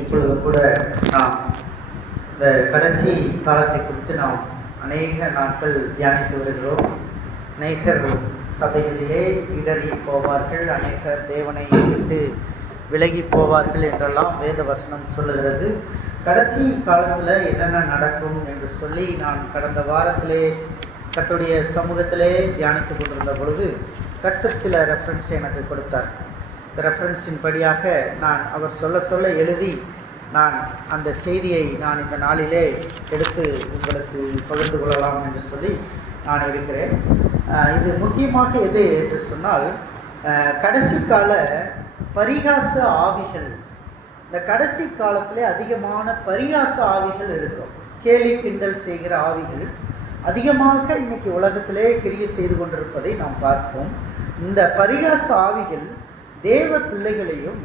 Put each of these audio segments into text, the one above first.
இப்பொழுது கூட நாம் இந்த கடைசி காலத்தை குறித்து நாம் அநேக நாட்கள் தியானித்து வருகிறோம். அநேகர் சபைகளிலே இடறி போவார்கள், அநேகர் தேவனை விட்டு விலகி போவார்கள் என்றெல்லாம் வேத வசனம் சொல்லுகிறது. கடைசி காலத்தில் என்னென்ன நடக்கும் என்று சொல்லி நான் கடந்த வாரத்திலே கர்த்தருடைய சமூகத்திலே தியானித்து கொண்டிருந்த பொழுது கர்த்தர் சில ரெஃபரன்ஸ் எனக்கு கொடுத்தார். இந்த ரெஃபரன்ஸின் படியாக நான் அவர் சொல்ல எழுதி நான் அந்த செய்தியை நான் இந்த நாளிலே எடுத்து உங்களுக்கு பகிர்ந்து கொள்ளலாம் என்று சொல்லி நான் இருக்கிறேன். இது முக்கியமாக எது என்று சொன்னால், கடைசி கால பரிகாச ஆவிகள். இந்த கடைசி காலத்திலே அதிகமான பரிகாச ஆவிகள் இருக்கும். கேலி கிண்டல் செய்கிற ஆவிகள் அதிகமாக இன்னைக்கு உலகத்திலே கிரியை செய்து கொண்டிருப்பதை நாம் பார்ப்போம். இந்த பரிகாச ஆவிகள் தேவ பிள்ளைகளையும்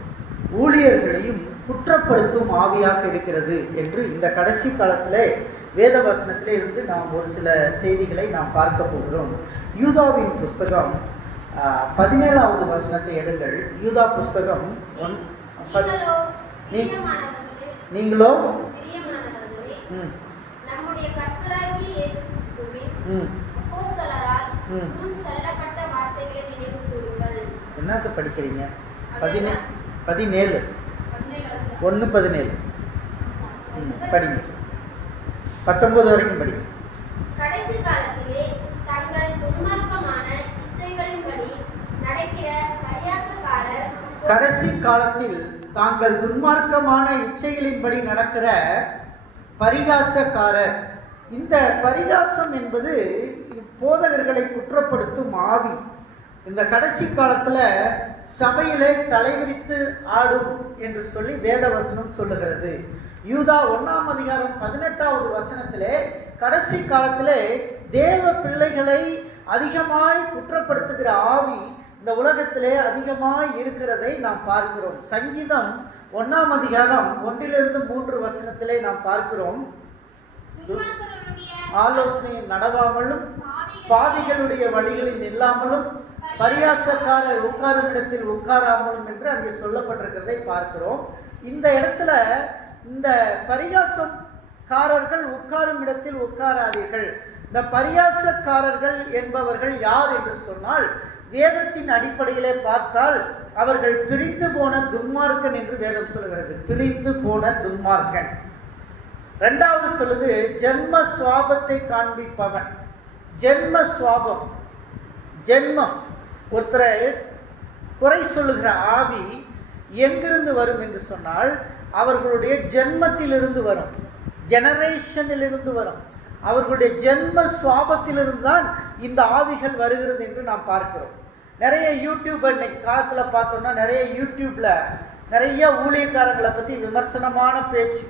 ஊழியர்களையும் குற்றப்படுத்தும் ஆவியாக இருக்கிறது என்று இந்த கடைசி காலத்திலே வேத வசனத்திலே இருந்து நாம் ஒரு சில செய்திகளை நாம் பார்க்க போகிறோம். யூதாவின் புஸ்தகம் 17வது வசனத்தை எடுங்கள். யூதா புஸ்தகம் நீங்களோ என்னத்தை படிக்கிறீங்க? 17 1:17 படிங்க. 19 வரைக்கும் படிங்க. கடைசி காலத்திலே தங்கள் துன்மார்க்கமான இச்சைகளின்படி நடக்கிற பரியாசக்காரர். கடைசி காலத்தில் தாங்கள் துன்மார்க்கமான இச்சைகளின்படி நடக்கிற பரிகாசக்காரர். இந்த பரிகாசம் என்பது போதகர்களை குற்றப்படுத்தும் ஆவி. இந்த கடைசி காலத்தில் சபையிலே தலைவிரித்து ஆடும் என்று சொல்லி வேதவசனம் சொல்லுகிறது. யூதா 1ஆம் அதிகாரம் 18வது வசனத்திலே கடைசி காலத்திலே தேவ பிள்ளைகளை அதிகமாய் குற்றப்படுத்துகிற ஆவி இந்த உலகத்திலே அதிகமாய் இருக்கிறதை நாம் பார்க்கிறோம். சங்கீதம் 1ஆம் அதிகாரம் 1-3 வசனத்திலே நாம் பார்க்கிறோம். ஆலோசனை நடவாமலும் பாவிகளுடைய வழிகளில் நில்லாமலும் பரியாசக்காரர் உட்காரும் இடத்தில் உட்காராமலும் என்று அங்கே சொல்லப்பட்டிருக்கிறதை பார்க்கிறோம். இந்த இடத்துல இந்த பரியாசக்காரர்கள் உட்காரும் இடத்தில் உட்காராதீர்கள். இந்த பரியாசக்காரர்கள் என்பவர்கள் யார் என்று சொன்னால், வேதத்தின் அடிப்படையிலே பார்த்தால் அவர்கள் பிரிந்து போன துன்மார்க்கன் என்று வேதம் சொல்லுகிறது. பிரிந்து போன துன்மார்க்கன். 2வது சொல்லுது ஜென்ம சுவாபத்தை காண்பிப்பவன். ஜென்ம சுவாபம், ஜென்மம். ஒருத்தரை குறை சொல்லுகிற ஆவி எங்கிருந்து வரும் என்று சொன்னால், அவர்களுடைய ஜென்மத்திலிருந்து வரும், ஜெனரேஷனிலிருந்து வரும். அவர்களுடைய ஜென்ம சுவாபத்திலிருந்து தான் இந்த ஆவிகள் வருகிறது என்று நாம் பார்க்கிறோம். நிறைய யூடியூப் இன்னைக்கு காலத்தில் பார்த்தோம்னா, நிறைய யூடியூப்ல நிறைய ஊழியக்காரங்களை பற்றி விமர்சனமான பேச்சு.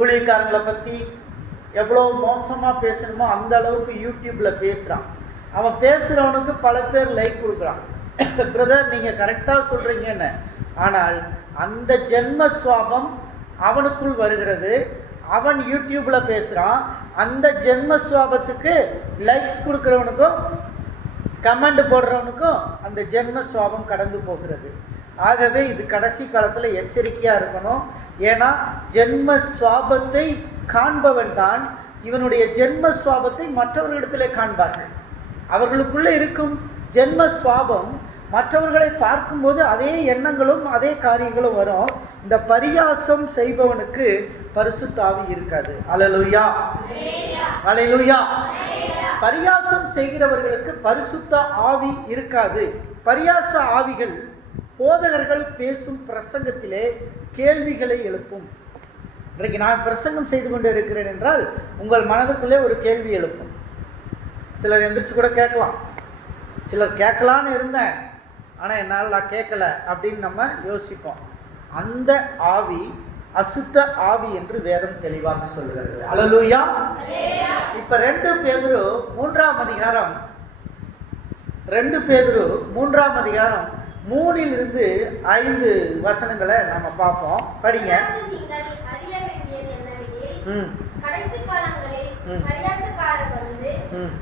ஊழியக்காரங்களை பற்றி எவ்வளோ மோசமாக பேசணுமோ அந்த அளவுக்கு யூடியூப்பில் பேசுகிறான். அவன் பேசுகிறவனுக்கு பல பேர் லைக் கொடுக்குறான். பிரதர் நீங்கள் கரெக்டாக சொல்கிறீங்கன்னு. ஆனால் அந்த ஜென்ம சுவாபம் அவனுக்குள் வருகிறது. அவன் யூடியூப்பில் பேசுகிறான். அந்த ஜென்ம சுவாபத்துக்கு லைக்ஸ் கொடுக்குறவனுக்கும் கமெண்ட் போடுறவனுக்கும் அந்த ஜென்ம சுவாபம் கடந்து போகிறது. ஆகவே இது கடைசி காலத்தில் எச்சரிக்கையாக இருக்கணும். ஏன்னா ஜென்ம சுவாபத்தை காண்பவன் தான் இவனுடைய ஜென்ம சுவாபத்தை மற்றவர்களிடத்திலே காண்பார்கள். அவர்களுக்குள்ளே இருக்கும் ஜென்ம சுவாபம் மற்றவர்களை பார்க்கும்போது அதே எண்ணங்களும் அதே காரியங்களும் வரும். இந்த பரியாசம் செய்பவனுக்கு பரிசுத்த ஆவி இருக்காது. அல்லேலூயா, அல்லேலூயா. பரியாசம் செய்கிறவர்களுக்கு பரிசுத்த ஆவி இருக்காது. பரியாச ஆவிகள் போதகர்கள் பேசும் பிரசங்கத்திலே கேள்விகளை எழுப்பும். இன்றைக்கு நான் பிரசங்கம் செய்து கொண்டு இருக்கிறேன் என்றால் உங்கள் மனதுக்குள்ளே ஒரு கேள்வி எழுப்பும். சிலர் எந்திரிச்சு கூட கேட்கலாம். சிலர் கேட்கலான்னு இருந்தேன், ஆனால் என்னால் நான் கேட்கல அப்படின்னு நம்ம யோசிப்போம். அந்த ஆவி அசுத்த ஆவி என்று வேதம் தெளிவாக சொல்கிறது. அல்லேலூயா. இப்ப 2 பேதுரு 3ஆம் அதிகாரம் 3-5 வசனங்களை நம்ம பார்ப்போம். படிங்க. கடைசி காலங்களில் பரியாசக்காரர் வந்து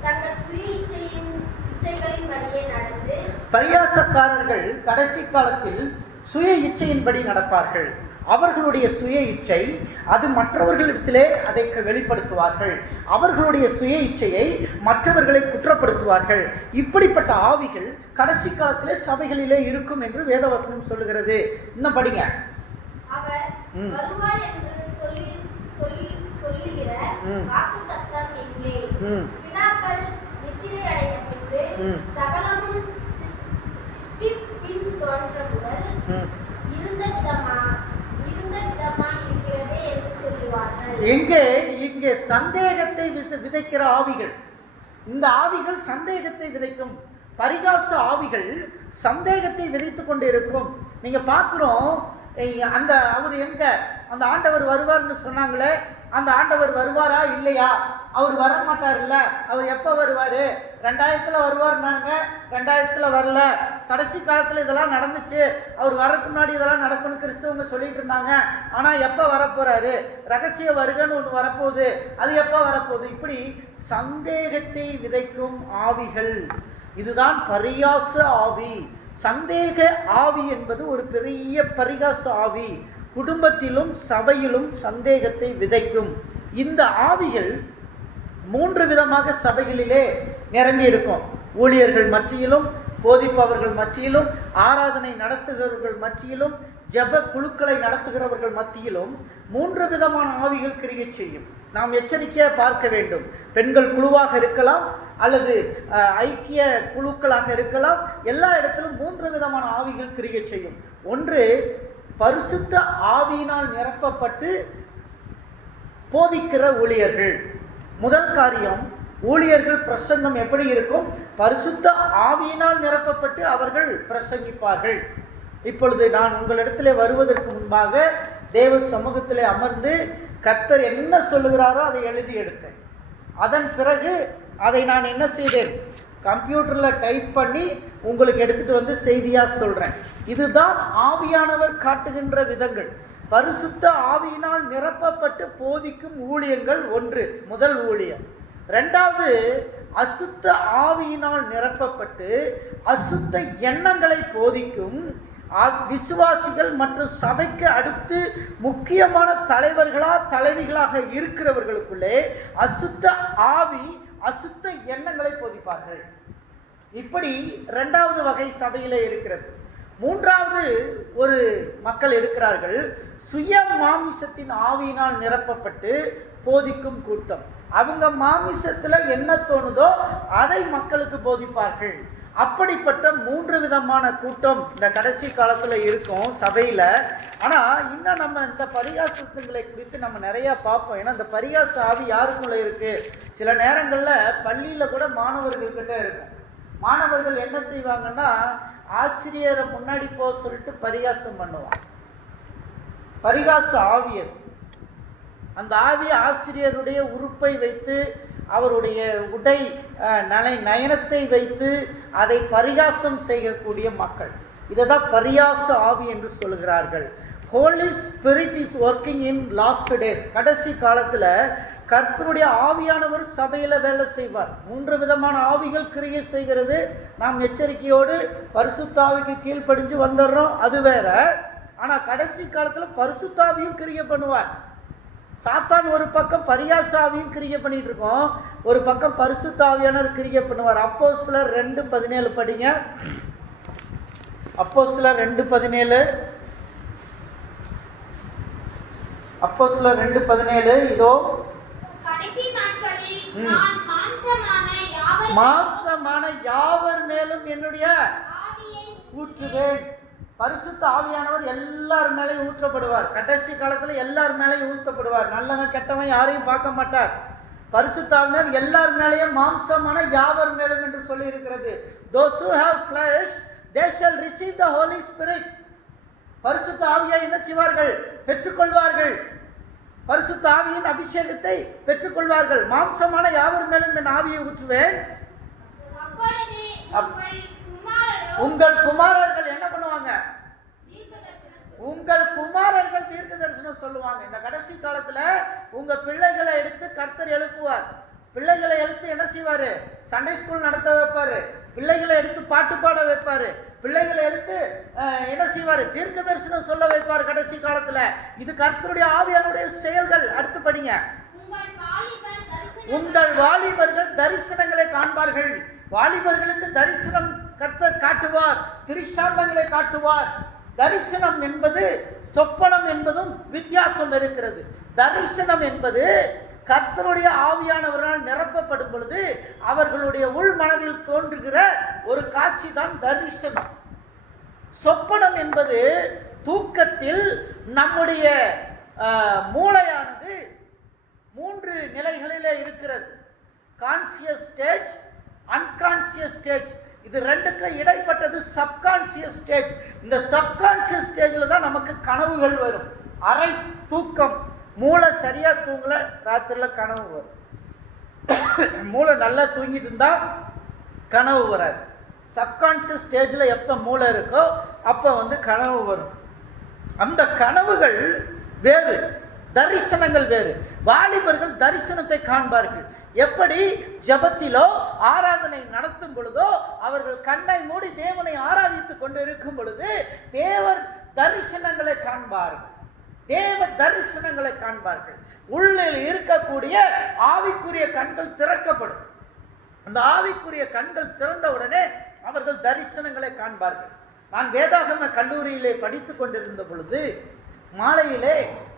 தங்கள் சுய இச்சைகளின்படியே நடந்து. பரியாசக்காரர்கள் கடைசி காலத்தில் சுய இச்சையின்படி நடப்பார்கள். அவர்களுடைய சுய இச்சை, அது மற்றவர்களிடத்திலே அதை வெளிப்படுத்துவார்கள். அவர்களுடைய சுய இச்சையை மற்றவர்களை குற்றப்படுத்துவார்கள். இப்படிப்பட்ட ஆவிகள் கடைசி காலத்திலே சபைகளிலே இருக்கும் என்று வேதவசனம் சொல்லுகிறது. இன்னும் படிங்க. அவர் வருவார் என்று சொல்லுகிற வாக்குத்தத்தம் எங்கே? பிதாக்கள் நித்திரை அடைந்த பின்பு சகலமும் சிருஷ்டிப்பின் தோன்றம் முதல் இருந்த விதமாய் இருக்கிறதே என்று சொல்லுவார்கள். இங்கே சந்தேகத்தை விதைக்கிற ஆவிகள், இந்த ஆவிகள் சந்தேகத்தை விதைக்கும். பரிகாச ஆவிகள் சந்தேகத்தை விதைத்து கொண்டு இருக்கும். நீங்க பார்க்கிறோம், அந்த அவர் எங்க அந்த ஆண்டவர் வருவார்னு சொன்னாங்களே, அந்த ஆண்டவர் வருவாரா இல்லையா? அவர் வர மாட்டார்ல. அவர் எப்போ வருவார்? 2000 வருவார்னாங்க, 2000 வரல. கடைசி காலத்தில் இதெல்லாம் நடந்துச்சு. அவர் வரக்கு முன்னாடி இதெல்லாம் நடக்கும்னு கிறிஸ்தவங்க சொல்லிட்டு இருந்தாங்க. ஆனால் எப்போ வரப்போறாரு? ரகசிய வருகன்னு ஒன்று வரப்போகுது. அது எப்போ வரப்போகுது? இப்படி சந்தேகத்தை விதைக்கும் ஆவிகள். இதுதான் பரியாச ஆவி. சந்தேக ஆவி என்பது ஒரு பெரிய பரிகாச ஆவி. குடும்பத்திலும் சபையிலும் சந்தேகத்தை விதைக்கும். இந்த ஆவிகள் 3 விதமாக சபைகளிலே நிரம்பி இருக்கும். ஊழியர்கள் மத்தியிலும், போதிப்பவர்கள் மத்தியிலும், ஆராதனை நடத்துகிறவர்கள் மத்தியிலும், ஜெப குழுக்களை நடத்துகிறவர்கள் மத்தியிலும் 3 விதமான ஆவிகள் கிரியை செய்யும். நாம் எச்சரிக்கையாக பார்க்க வேண்டும். பெண்கள் குழுவாக இருக்கலாம், அல்லது ஐக்கிய குழுக்களாக இருக்கலாம். எல்லா இடத்திலும் 3 விதமான ஆவிகள் கிரியை செய்யும். ஒன்று, பரிசுத்த ஆவியினால் நிரப்பப்பட்டு போதிக்கிற ஊழியர்கள். முதல் காரியம், ஊழியர்கள் பிரசங்கம் எப்படி இருக்கும்? பரிசுத்த ஆவியினால் நிரப்பப்பட்டு அவர்கள் பிரசங்கிப்பார்கள். இப்பொழுது நான் உங்களிடத்திலே வருவதற்கு முன்பாக தேவ சமூகத்திலே அமர்ந்து கர்த்தர் என்ன சொல்லுகிறாரோ அதை எழுதி எடுத்தேன். அதன் பிறகு அதை நான் என்ன செய்தேன்? கம்ப்யூட்டரில் டைப் பண்ணி உங்களுக்கு எடுத்துகிட்டு வந்து செய்தியாக சொல்கிறேன். இதுதான் ஆவியானவர் காட்டுகின்ற விதங்கள். பரிசுத்த ஆவியினால் நிரப்பப்பட்டு போதிக்கும் ஊழியங்கள் ஒன்று, முதல் ஊழியம். ரெண்டாவது, அசுத்த ஆவியினால் நிரப்பப்பட்டு அசுத்த எண்ணங்களை போதிக்கும் விசுவாசிகள் மற்றும் சபைக்கு அடுத்து முக்கியமான தலைவிகளாக இருக்கிறவர்களுக்குள்ளே அசுத்த ஆவி, அசுத்த எண்ணங்களை போதிப்பார்கள். இப்படி 2வது வகை சபையிலே இருக்கிறது. 3வது ஒரு மக்கள் இருக்கிறார்கள், சுய மாமிசத்தின் ஆவியினால் நிரப்பப்பட்டு போதிக்கும் கூட்டம். அவங்க மாமிசத்துல என்ன தோணுதோ அதை மக்களுக்கு போதிப்பார்கள். அப்படிப்பட்ட 3 விதமான கூட்டம் இந்த கடைசி காலத்துல இருக்கும் சபையில. ஆனா இன்னும் நம்ம இந்த பரிகாசங்களை குறித்து நம்ம நிறைய பார்ப்போம். ஏன்னா இந்த பரிகாச ஆவி யாருக்குள்ள இருக்கு? சில நேரங்கள்ல பள்ளியில கூட மாணவர்கள்கிட்ட இருக்கும். மாணவர்கள் என்ன செய்வாங்கன்னா, ஆசிரியரை முன்னாடி போக சொல்லிட்டு பரிகாசம் பண்ணுவான். பரிகாச ஆவியர். அந்த ஆவிய ஆசிரியருடைய உறுப்பை வைத்து, அவருடைய உடை நயனத்தை வைத்து அதை பரிகாசம் செய்யக்கூடிய மக்கள். இதை தான் பரிகாச ஆவி என்று சொல்கிறார்கள். Holy spirit is working in last days. கடைசி காலத்தில் கர்த்தருடைய ஆவியானவர் சபையில் வேலை செய்வார். 3 விதமான ஆவிகள் கிரியை செய்கிறது. நாம் எச்சரிக்கையோடு பரிசுத்தாவிக்கு கீழ்ப்படிஞ்சு வந்துடுறோம், அது வேற. ஆனால் கடைசி காலத்தில் பரிசுத்தாவியும் கிரியை பண்ணுவார். சாத்தான் ஒரு பக்கம் பரியாசாவியும் கிரியை பண்ணிட்டு இருக்கோம், ஒரு பக்கம் பரிசுத்தாவியானவர் கிரியை பண்ணுவார். அப்போஸ்தலர் 2:17 படிங்க. அப்போஸ்தலர் 2:17. அப்போஸ்தலர் 2:17. இதோ கடைசி நாட்களில் நான் மாம்சமான யாவர் மேலும் என்னுடைய ஆவியை ஊற்றுவேன். பரிசுத்த ஆவியானவர் எல்லார் மேலேயும் ஊற்றப்படுவார். கடைசி காலத்துல எல்லார் மேலேயும் ஊற்றப்படுவார். நல்லவன் கெட்டவன் யாரையும் பார்க்க மாட்டார். பரிசுத்த ஆவியானவர் எல்லார் மேலேயும் மாம்சமான யாவர் மேலும் என்று சொல்லி இருக்கிறது. Those who have flesh, they shall receive the Holy Spirit. பரிசுத்த ஆவியை என்ன செய்வார்கள்? பெற்றுக்கொள்வார்கள். பரிசுத்த ஆவியின் அபிஷேகத்தை பெற்றுக்கொள்வார்கள். மாம்சமான யாவர் மேலும் என் ஆவியை ஊற்றுவேன். உங்கள் குமாரர்கள் என்ன பண்ணுவாங்க? உங்கள் குமாரர்கள் தீர்க்க தரிசனம் சொல்லுவாங்க. இந்த கடைசி காலத்துல உங்க பிள்ளைகளை எடுத்து கர்த்தர் எழுப்புவார். பிள்ளைகளை எடுத்து என்ன செய்வாரு? சண்டே ஸ்கூல் நடத்த வைப்பாரு. பிள்ளைகளை எடுத்து பாட்டு பாட வைப்பாரு. பிள்ளைகளை எடுத்து என்ன செய்வாரு? தீர்க்க தரிசனம் சொல்ல வைப்பார் கடைசி காலத்துல. இது கர்த்தருடைய ஆவியானுடைய செயல்கள். அடுத்து படிங்க. உங்கள் வாலிபர்கள் தரிசனங்களை காண்பார்கள். வாலிபர்களுக்கு தரிசனம் கர்த்தர் காட்டுவார், திரிசாந்தங்களை காட்டுவார். தரிசனம் என்பது சொப்பனம் என்பதும் வித்தியாசம் இருக்கிறது. தரிசனம் என்பது கர்த்தருடைய ஆவியானவரால் நிரப்பப்படும் பொழுது அவர்களுடைய உள் மனதில் தோன்றுகிற ஒரு காட்சி தான் தரிசனம். சொப்பனம் என்பது தூக்கத்தில் நம்முடைய மூளையானது 3 நிலைகளிலே இருக்கிறது. Conscious stage, unconscious stage. இது ரெண்டுக்கும் இடைப்பட்டது சப்கான்சியஸ் ஸ்டேஜ். இந்த சப்கான்சியஸ் ஸ்டேஜில் தான் நமக்கு கனவுகள் வரும். அரை தூக்கம், மூளை சரியா தூங்கல, ராத்திரியில் கனவு வரும். மூளை நல்லா தூங்கிட்டு இருந்தா கனவு வராது. சப்கான்சியஸ் ஸ்டேஜில் எப்போ மூளை இருக்கோ அப்போ கனவு வரும். அந்த கனவுகள் வேறு, தரிசனங்கள் வேறு. வாலிபர்கள் தரிசனத்தை காண்பார்கள். எப்படி? ஜபத்திலோ ஆராதனை நடத்தும் பொழுதோ அவர்கள் கண்ணை மூடி தேவனை ஆராதித்துக் கொண்டு இருக்கும் பொழுது தேவர் தரிசனங்களை காண்பார்கள். தேவ தரிசனங்களை காண்பார்கள். உள்ளில் இருக்கக்கூடிய ஆவிக்குரிய கண்கள் திறக்கப்படும். அந்த ஆவிக்குரிய கண்கள் திறந்த உடனே அவர்கள் தரிசனங்களை காண்பார்கள். நான் வேதாகம கல்லூரியிலே படித்து கொண்டிருந்த பொழுது மாலையிலே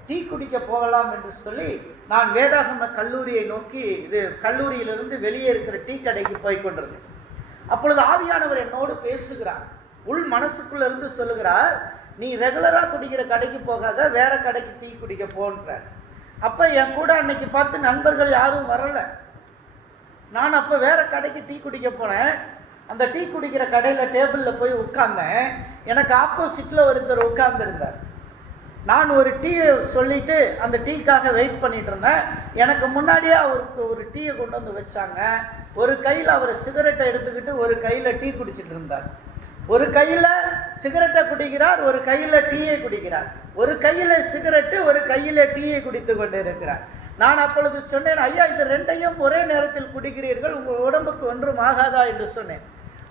டீ குடிக்க போகலாம் என்று சொல்லி நான் வேதாகம கல்லூரியை நோக்கி, இது கல்லூரியிலிருந்து வெளியே இருக்கிற டீ கடைக்கு போய் கொண்டிருந்தேன். அப்பொழுது ஆவியானவர் என்னோடு பேசுகிறார். உள் மனசுக்குள்ள இருந்து சொல்லுகிறார், நீ ரெகுலராக குடிக்கிற கடைக்கு போகாத, வேற கடைக்கு டீ குடிக்க போன்றார். அப்போ என் கூட அன்னைக்கு பார்த்து நண்பர்கள் யாரும் வரலை. நான் அப்போ வேற கடைக்கு டீ குடிக்க போனேன். அந்த டீ குடிக்கிற கடையில் டேபிளில் போய் உட்கார்ந்தேன். எனக்கு ஆப்போசிட்டில் ஒருத்தர் உட்கார்ந்துருந்தார். நான் ஒரு டீயை சொல்லிட்டு அந்த டீக்காக வெயிட் பண்ணிட்டு இருந்தேன். எனக்கு முன்னாடியே அவருக்கு ஒரு டீயை கொண்டு வந்து வச்சாங்க. ஒரு கையில் அவர் சிகரெட்டை எடுத்துக்கிட்டு ஒரு கையில் டீ குடிச்சிட்டு இருந்தார். ஒரு கையில் சிகரெட்டை குடிக்கிறார், ஒரு கையில் டீயை குடிக்கிறார். ஒரு கையில் சிகரெட்டு, ஒரு கையில் டீயை குடித்து கொண்டு இருக்கிறார். நான் அப்பொழுது சொன்னேன், ஐயா இது ரெண்டையும் ஒரே நேரத்தில் குடிக்கிறீர்கள், உங்கள் உடம்புக்கு ஒன்றும் ஆகாதா என்று சொன்னேன்.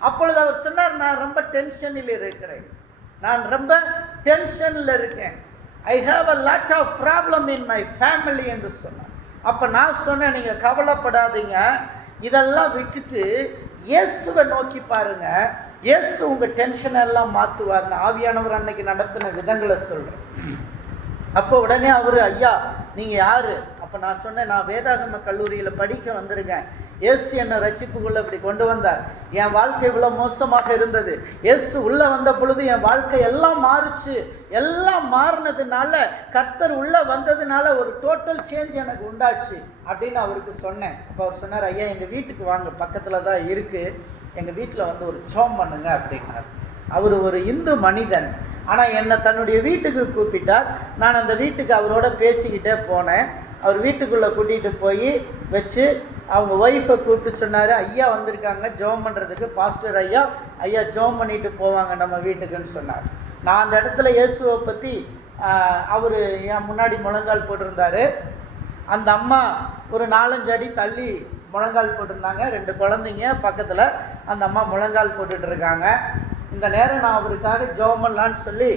அப்பொழுது அவர் சொன்னார், நான் ரொம்ப டென்ஷனில் இருக்கிறேன், நான் ரொம்ப டென்ஷனில் இருக்கேன். I have a lot of problem in my family என்று சொன்னார். அப்போ நான் சொன்னேன், நீங்கள் கவலைப்படாதீங்க, இதெல்லாம் விட்டுட்டு இயேசுவை நோக்கி பாருங்க, இயேசு உங்கள் டென்ஷனை எல்லாம் மாற்றுவார். ஆவியானவர் அன்னைக்கு நடத்தின விதங்களை சொல்கிறேன். அப்போ உடனே அவர், ஐயா நீங்கள் யார்? அப்போ நான் சொன்னேன், நான் வேதாகம கல்லூரியில் படிக்க வந்திருக்கேன். இயேசு என்னை ரட்சிப்புக்குள்ளே இப்படி கொண்டு வந்தார். என் வாழ்க்கை இவ்வளோ மோசமாக இருந்தது. இயேசு உள்ளே வந்த பொழுது என் வாழ்க்கை எல்லாம் மாறுச்சு. எல்லாம் மாறினதுனால, கர்த்தர் உள்ளே வந்ததுனால ஒரு டோட்டல் சேஞ்ச் எனக்கு உண்டாச்சு அப்படின்னு அவருக்கு சொன்னேன். அப்போ அவர் சொன்னார், ஐயா எங்கள் வீட்டுக்கு வாங்க, பக்கத்தில் தான் இருக்குது, எங்கள் வீட்டில் ஒரு ஜெபம் பண்ணுங்க அப்படின்னார். அவர் ஒரு இந்து மனிதன், ஆனால் என்னை தன்னுடைய வீட்டுக்கு கூப்பிட்டார். நான் அந்த வீட்டுக்கு அவரோட பேசிக்கிட்டே போனேன். அவர் வீட்டுக்குள்ளே கூட்டிகிட்டு போய் வச்சு அவங்க ஒய்ஃபை கூப்பிட்டு சொன்னார், ஐயா வந்திருக்காங்க ஜெபம் பண்ணுறதுக்கு, பாஸ்டர் ஐயா, ஐயா ஜெபம் பண்ணிட்டு போவாங்க நம்ம வீட்டுக்குன்னு சொன்னார். நான் அந்த இடத்துல இயேசுவை பற்றி, அவர் என் முன்னாடி முழங்கால் போட்டிருந்தார். அந்த அம்மா ஒரு 4-5 அடி தள்ளி முழங்கால் போட்டிருந்தாங்க. 2 குழந்தைங்க பக்கத்தில், அந்த அம்மா முழங்கால் போட்டுட்டு இருக்காங்க. இந்த நேரம் நான் அவருக்காக ஜெபம் பண்ணலான்னு சொல்லி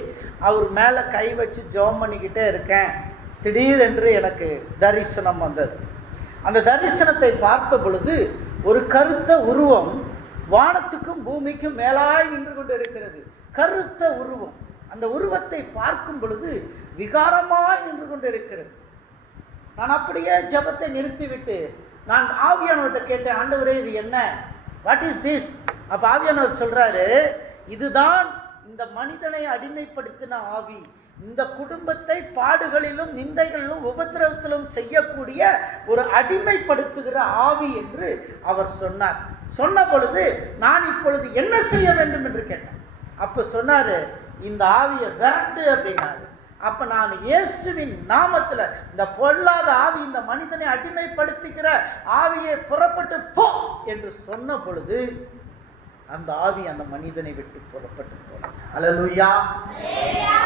அவர் மேலே கை வச்சு ஜெபம் பண்ணிக்கிட்டே இருக்கேன். திடீரென்று எனக்கு தரிசனம் வந்தது. அந்த தரிசனத்தை பார்த்த பொழுது ஒரு கருத்த உருவம் வானத்துக்கும் பூமிக்கும் மேலாய் நின்று கொண்டு இருக்கிறது. கருத்த உருவம். அந்த உருவத்தை பார்க்கும் பொழுது விகாரமாய் நின்று கொண்டு இருக்கிறது. நான் அப்படியே ஜெபத்தை நிறுத்திவிட்டு நான் ஆவியானவர்கிட்ட கேட்டேன், ஆண்டவரே இது என்ன, வாட் இஸ் திஸ்? அப்போ ஆவியானவர் சொல்கிறாரு, இதுதான் இந்த மனிதனை அடிமைப்படுத்தின ஆவி, இந்த குடும்பத்தை பாடுகளிலும் நிந்தைகளிலும் உபத்திரவத்திலும் செய்யக்கூடிய ஒரு அடிமைப்படுத்துகிற ஆவி என்று அவர் சொன்னார். சொன்ன பொழுது நான் இப்பொழுது என்ன செய்ய வேண்டும் என்று கேட்டேன். அப்போ சொன்னார், இந்த ஆவியை விரட்டு அப்படின்னாரு. அப்போ நான் இயேசுவின் நாமத்தில் இந்த பொல்லாத ஆவி, இந்த மனிதனை அடிமைப்படுத்துகிற ஆவியை புறப்பட்டு போ என்று சொன்ன பொழுது அந்த ஆவி அந்த மனிதனை விட்டு புறப்பட்டு போனது. அல்லேலூயா,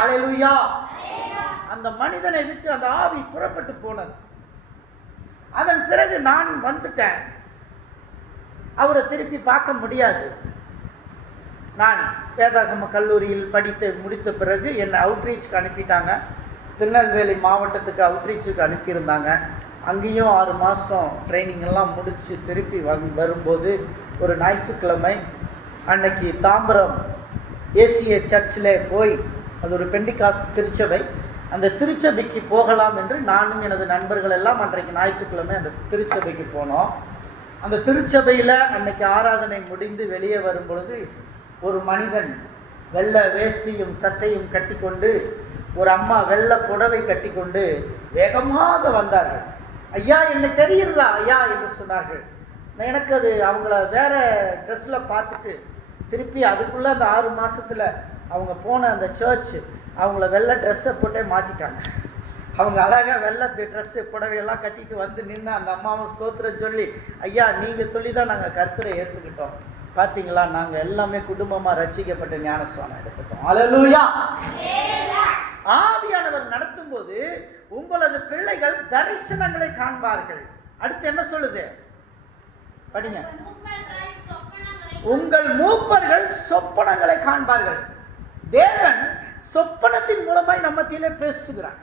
அல்லேலூயா. அந்த மனிதனை விட்டு அந்த ஆவி புறப்பட்டு போனது. அதன் பிறகு நான் வந்துட்டேன். அவரை திருப்பி பார்க்க முடியாது. நான் வேதாகம கல்லூரியில் படித்து முடித்த பிறகு என்னை அவுட்ரீச்க்கு அனுப்பிட்டாங்க. திருநெல்வேலி மாவட்டத்துக்கு அவுட்ரீச்சுக்கு அனுப்பியிருந்தாங்க. அங்கேயும் 6 மாதம் ட்ரைனிங் எல்லாம் முடித்து திருப்பி வரும்போது ஒரு ஞாயிற்றுக்கிழமை அன்னைக்கு தாம்பரம் ஏசிய சர்ச்சில் போய், அது ஒரு பெண்டிகாஸ்ட் திருச்சபை, அந்த திருச்சபைக்கு போகலாம் என்று நானும் எனது நண்பர்கள் எல்லாம் அன்றைக்கு ஞாயிற்றுக்கிழமை அந்த திருச்சபைக்கு போனோம். அந்த திருச்சபையில் அன்னைக்கு ஆராதனை முடிந்து வெளியே வரும் பொழுது ஒரு மனிதன் வெள்ளை வேஷ்டியும் சட்டையும் கட்டிக்கொண்டு, ஒரு அம்மா வெள்ளை புடவை கட்டிக்கொண்டு வேகமாக வந்தார்கள். ஐயா என்ன தெரியுதா ஐயா என்று சொன்னார்கள். எனக்கு அது அவங்கள வேற ட்ரெஸ்ஸில் பார்த்துட்டு திருப்பி அதுக்குள்ளே அந்த 6 மாதத்தில் அவங்க போன அந்த சர்ச் அவங்கள வெள்ளை ட்ரெஸ்ஸை போட்டே மாற்றிட்டாங்க. அவங்க அழகாக வெள்ளை ட்ரெஸ்ஸு புடவையெல்லாம் கட்டிட்டு வந்து நின்று அந்த அம்மாவும் ஸ்தோத்திரம் சொல்லி, ஐயா நீங்கள் சொல்லி தான் நாங்கள் கர்த்தரை ஏற்றுக்கிட்டோம், பார்த்தீங்களா நாங்கள் எல்லாமே குடும்பமாக ரட்சிக்கப்பட்ட ஞானஸ்நானம் எடுத்துட்டோம். அல்லேலூயா. ஆவியானவர் நடத்தும் போது உங்களது பிள்ளைகள் தரிசனங்களை காண்பார்கள். அடுத்து என்ன சொல்லுது படிங்க. உங்கள் மூப்பர்கள் சொப்பனங்களை காண்பார்கள். தேவன் சொப்பனத்தின் மூலமாய் நம்ம மத்தியிலே பேசுகிறார்.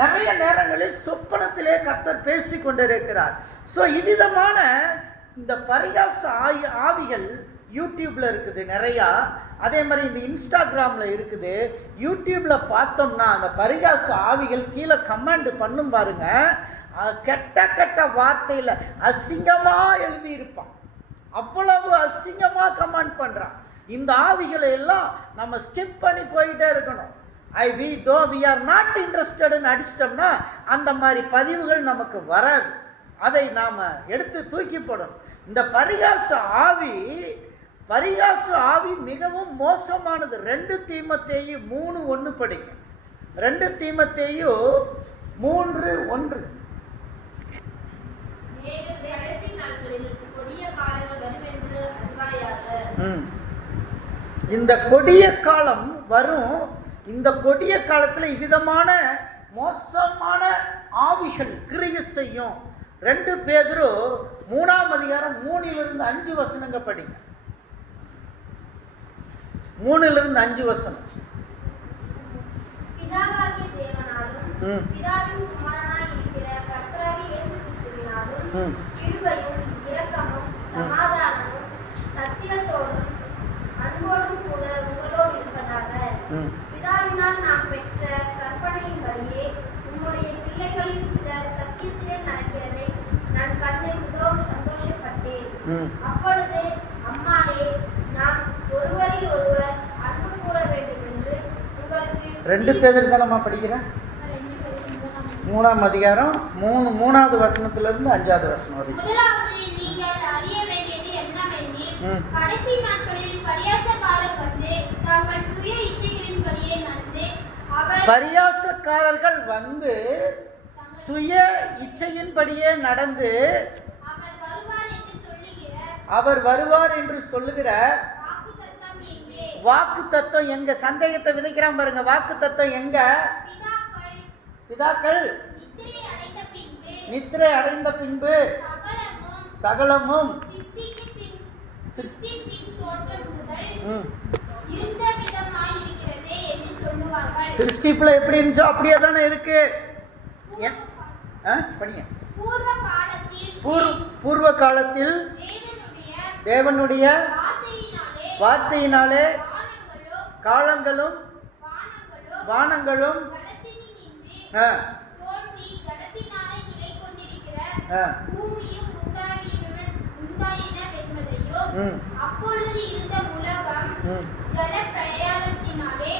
நிறைய நேரங்களில் சொப்பனத்திலே கர்த்தர் பேசி கொண்டிருக்கிறார். ஸோ இவ்விதமான இந்த பரிகாச ஆவிகள் யூடியூப்ல இருக்குது நிறையா. அதே மாதிரி இந்த இன்ஸ்டாகிராமில் இருக்குது. யூடியூப்பில் பார்த்தோம்னா அந்த பரிகாச ஆவிகள் கீழே கமெண்ட் பண்ணும் பாருங்க, கெட்ட கெட்ட வார்த்தையில் அசிங்கமாக எழுதியிருப்பான். அவ்வளவு அசிங்கமாக கமெண்ட் பண்ணுறான். இந்த ஆவிகளை எல்லாம் நம்ம ஸ்கிப் பண்ணி போயிட்டே இருக்கணும். வி ஆர் நாட் இன்ட்ரெஸ்டட்னு அடிச்சிட்டோம்னா அந்த மாதிரி பதிவுகள் நமக்கு வராது. அதை நாம் எடுத்து தூக்கி போடணும். இந்த பரிகாச ஆவி மிகவும் மோசமானது. 2 தீமோத்தேயு 3:1 படிங்க. 2 தீமோத்தேயு 3:1. இந்த கொடிய காலம் வரும். இந்த கொடிய காலத்தில் இவ்விதமான மோசமான ஆவிகள் கிரியை செய்யும். 2 பேதுரு 3:3 வசனங்க படிங்க. 3-5 பிதாவாகிய தேவனாலும் பிதாவின் குமாரனாய் இருக்கிற கர்த்தராகிய இயேசு கிறிஸ்துவினாலும் கிருபையும் இரக்கமும் சமாதானமும் சத்தியத்தோடும் அன்போடும் கூட உங்களோடு இருப்பதாக. பிதாவினால் நாம் பெற்ற கற்பனையின்படியே உங்களுடைய பிள்ளைகளில் சிலர் சத்தியத்திலே நடக்கிறதை நான் கண்டு மிகவும் சந்தோஷப்பட்டேன். அப்பொழுது அம்மானே, நாம் ஒருவரில் ஒருவர் அன்பு கூற வேண்டும் என்று உங்களுக்கு 2 பேதுரு தானம்மா படிக்கிறேன். 3 வசனத்திலிருந்து 5 வசனம் வரைக்கும். முதலாவது நீங்கள் அறிய வேண்டியது என்னவெனில், கடைசி நாட்களில் பரியாசக்காரர் வந்து தங்கள் சுய இச்சைகளின்படியே நடந்து பரியாசக்காரர்கள் வந்து சுய இச்சையின்படியே நடந்து அவர் வருவார் என்று சொல்லுகிற வாக்கு தத்துவம் எங்க? சந்தேகத்தை விதைக்கிறான் பாருங்க. வாக்கு தத்துவம் எங்க? பிதாக்கள் நித்திரை அடைந்த பின்பு சகலமும் சிருஷ்டிப்புல எப்படி இருந்துச்சோ அப்படியே தானே இருக்கு. பூர்வ காலத்தில் தேவனுடைய வார்த்தையினாலே காலங்களும் வானங்களும் அப்பொழுது இருந்த உலகம் ஜல பிரயாணத்தினாலே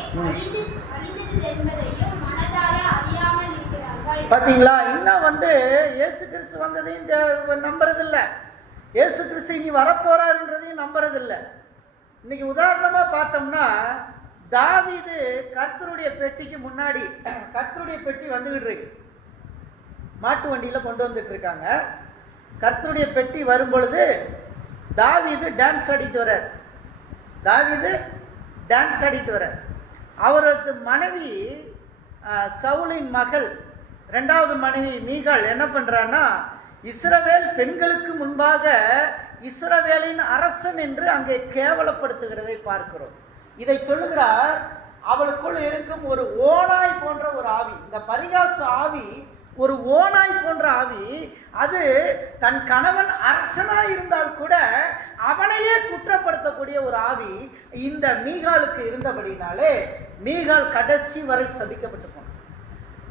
அழிந்தது என்பதையும் மனதார அறியாமல் இருக்கிறார்கள். பாத்தீங்களா? இன்னும் வந்து இயேசு கிறிஸ்து வந்ததையும் நம்புறதில்ல. இயேசு கிறிஸ்து இனி வரப்போறாருன்றதையும் நம்புறதில்லை. இன்னைக்கு உதாரணமா பார்த்தோம்னா, தாவீது கர்த்தருடைய பெட்டிக்கு முன்னாடி கர்த்தருடைய பெட்டி வந்துகிட்டு இருக்கு. மாட்டு வண்டியில கொண்டு வந்துட்டு இருக்காங்க. கர்த்தருடைய பெட்டி வரும் பொழுது தாவீது டான்ஸ் ஆடிட்டு வர்றார். அவரது மனைவி சவுலின் மகள் 2வது மனைவி மீகாள் என்ன பண்றான்னா, இஸ்ரவேல் பெண்களுக்கு முன்பாக இஸ்ரவேலின் அரசன் என்று அங்கே கேவலப்படுத்துகிறதை பார்க்கிறோம். இதை சொல்லுகிறார். அவளுக்குள் இருக்கும் ஒரு ஓநாய் போன்ற ஒரு ஆவி. இந்த அந்த பரிகாச ஆவி ஒரு ஓநாய் போன்ற ஆவி. அது தன் கணவன் அரசனாய் இருந்தால் கூட அவனையே குற்றப்படுத்தக்கூடிய ஒரு ஆவி இந்த மீகாலுக்கு இருந்தபடினாலே மீகால் கடைசி வரை சபிக்கப்பட்டு போனாள்.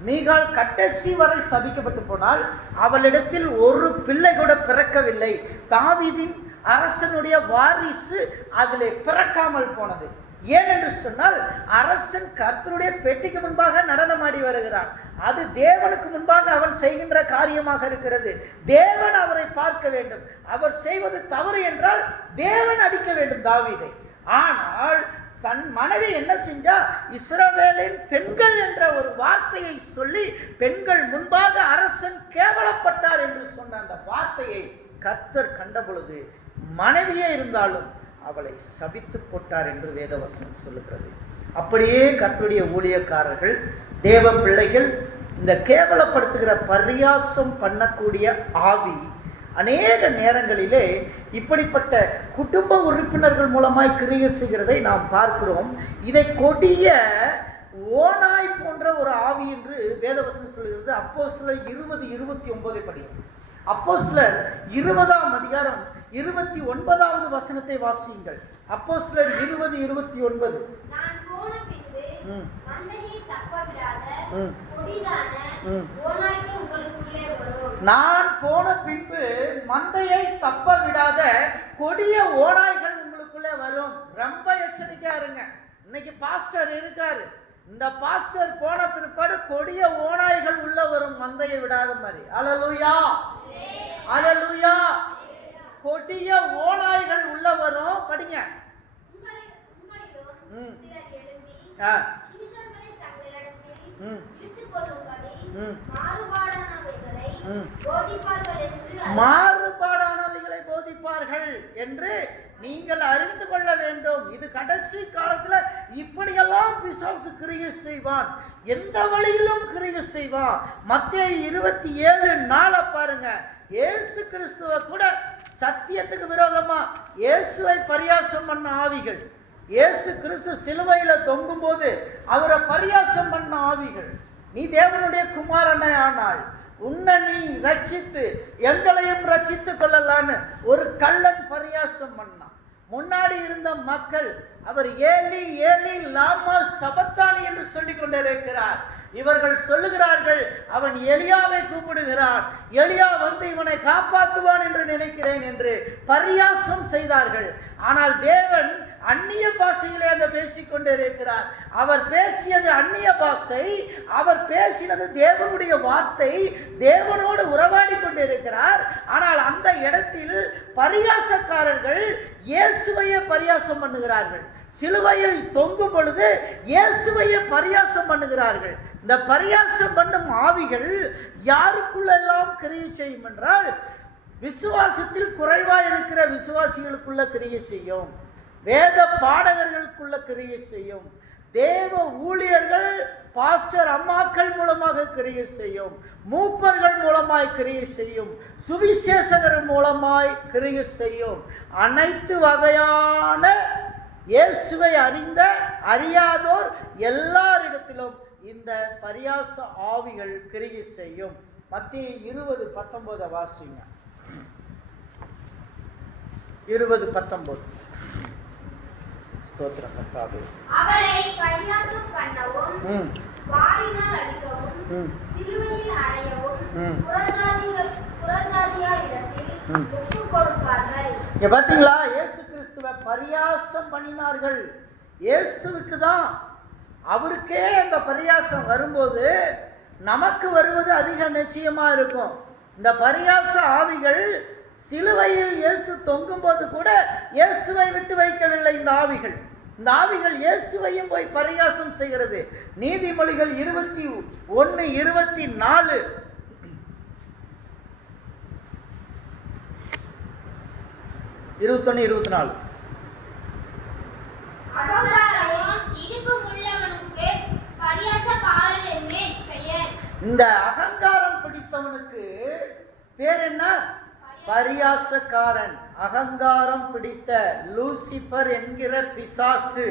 மீகால் கடைசி வரை சபிக்கப்பட்டு போனால் அவளிடத்தில் ஒரு பிள்ளை கூட பிறக்கவில்லை. தாவீதின் அரசனுடைய வாரிசு அதிலே பிறக்காமல் போனது. ஏனென்று சொன்னால் அரசன் கர்த்தருடைய பெட்டிக்கு முன்பாக நடனமாடி வருகிறான். அது தேவனுக்கு முன்பாக அவன் செய்கின்ற காரியமாக இருக்கிறது. தேவன் அவரை பார்க்க வேண்டும். அவர் செய்வது தவறு என்றால் தேவன் அடிக்க வேண்டும் தாவீதை. ஆனால் தன் மனைவி என்ன செஞ்சா, இஸ்ரவேலின் பெண்கள் என்ற ஒரு வார்த்தையை சொல்லி பெண்கள் முன்பாக அரசன் கேவலப்பட்டார் என்று சொன்ன அந்த வார்த்தையை கர்த்தர் கண்ட பொழுது மனைவியே இருந்தாலும் அவளை சபித்து போட்டார் என்று வேதவசனம் சொல்லுகிறது. அப்படியே கர்த்தருடைய ஊழியக்காரர்கள், தேவ பிள்ளைகள், இந்த கேவலப்படுத்துகிற பரியாசம் பண்ணக்கூடிய ஆவி அநேக நேரங்களிலே இப்படிப்பட்ட குடும்ப உறுப்பினர்கள் மூலமாய் கிரியை செய்கிறதை நாம் பார்க்கிறோம். இதை கொடிய ஓநாய் போன்ற ஒரு ஆவி என்று வேதவசனம் சொல்கிறது. அப்போஸ்தலர் 20:29 படி. அப்போஸ்தலர் 20ஆம் அதிகாரம் 29வது வசனத்தை வாசியுங்கள். அப்போஸ்தலர் 20:29. நான் போன பின்பு மந்தையை தப்பவிடாத கொடிதான ஓநாய்கள் உங்களுக்குள்ளே வரும். நான் போன பின்பு மந்தையை தப்ப விடாத கொடிய ஓநாய்கள் உங்களுக்குள்ளே வரும். ரொம்ப எச்சரிக்கையா இருங்க. இன்னைக்கு பாஸ்டர் இருக்காரு. இந்த பாஸ்டர் போன பிற்பாடு கொடிய ஓநாய்கள் உள்ள வரும், மந்தையை விடாத மாதிரி. அல்லேலூயா, அல்லேலூயா. கொடிய ஓநாய்கள் உள்ள வரும். படிங்க. மாறுபாடானவைகளை போதிப்பார்கள் என்று நீங்கள் அறிந்து கொள்ள வேண்டும். இது கடைசி காலத்துல இப்படியெல்லாம் பிசாசு கிரியை செய்வான். எந்த வழியிலும் கிரியை செய்வான். மத்தேயு 27:4 பாருங்க. இயேசு கிறிஸ்துவ கூட சத்தியத்துக்கு விரோதமா இயேசுவை பரியாசம் பண்ண ஆவிகள், இயேசு கிறிஸ்து சிலுவையில தொங்கும் போது அவரை பரியாசம் பண்ண ஆவிகள், நீ தேவனுடைய குமாரனை ஆனால் உன்னை நீ ரட்சித்து எங்களையும் ரட்சித்துக் கொள்ளலான்னு ஒரு கள்ளன் பரியாசம் பண்ணான். முன்னாடி இருந்த மக்கள் அவர் ஏலி ஏலி லாமா சபத்தானி என்று சொல்லிக் கொண்டிருக்கிறார். இவர்கள் சொல்லுகிறார்கள் அவன் எலியாவை கூப்பிடுகிறான், எலியா வந்து இவனை காப்பாற்றுவான் என்று நினைக்கிறேன் என்று பரியாசம் செய்தார்கள். ஆனால் தேவன் அந்நிய பாஷையிலே அங்கே பேசிக்கொண்டே இருக்கிறார். அவர் பேசியது அந்நிய பாஷை, அவர் பேசினது தேவனுடைய வார்த்தை, தேவனோடு உறவாடி கொண்டிருக்கிறார். ஆனால் அந்த இடத்தில் பரியாசக்காரர்கள் இயேசுவையே பரியாசம் பண்ணுகிறார்கள். சிலுவையில் தொங்கும் பொழுது இயேசுவையே பரியாசம் பண்ணுகிறார்கள். இந்த பரியாசம் பண்ணும் ஆவிகள் யாருக்குள்ளெல்லாம் கிரியை செய்யும் என்றால், விசுவாசத்தில் குறைவாக இருக்கிற விசுவாசிகளுக்குள்ள கிரியை செய்யும், வேத பாடகர்களுக்குள்ள கிரியை செய்யும், தேவ ஊழியர்கள் பாஸ்டர் அம்மாக்கள் மூலமாக கிரியை செய்யும், மூப்பர்கள் மூலமாய் கிரியை செய்யும், சுவிசேஷகர் மூலமாய் கிரியை செய்யும். அனைத்து வகையான இயேசுவை அறிந்த அறியாதோர் எல்லாரிடத்திலும் இந்த பரியாச ஆவிகள் கிரியை செய்யும். மத்தேயு 20:19 வாசிங்க. 20:19. ஸ்தோத்திரம் கர்த்தாவே. அவரை பரியாசம் பண்ணவும் வாரினால் அடிக்கவும் சிலுவையில் அறையவும் புறஜாதியாரிடத்தில் ஒப்புக் கொடுப்பார்கள். இங்க பாத்தீங்களா, இயேசு கிறிஸ்துவை பரியாசம் பண்ணினார்கள். இயேசுவுக்கு தான், அவருக்கே அந்த பரியாசம் வரும்போது நமக்கு வருவது அதிக நிச்சயமா இருக்கும். இந்த பரியாச ஆவிகள் சிலுவையில் இயேசு தொங்கும் போது கூட இயேசுவை விட்டு வைக்கவில்லை. இந்த ஆவிகள் இயேசுவையும் போய் பரியாசம் செய்கிறது. நீதிமொழிகள் 21:24. இந்த அகங்காரம் பிடித்தவனுக்கு பேர் என்ன? பரியாசக்காரன். அகங்காரம் பிடித்த லூசிபர் என்கிற பிசாசு.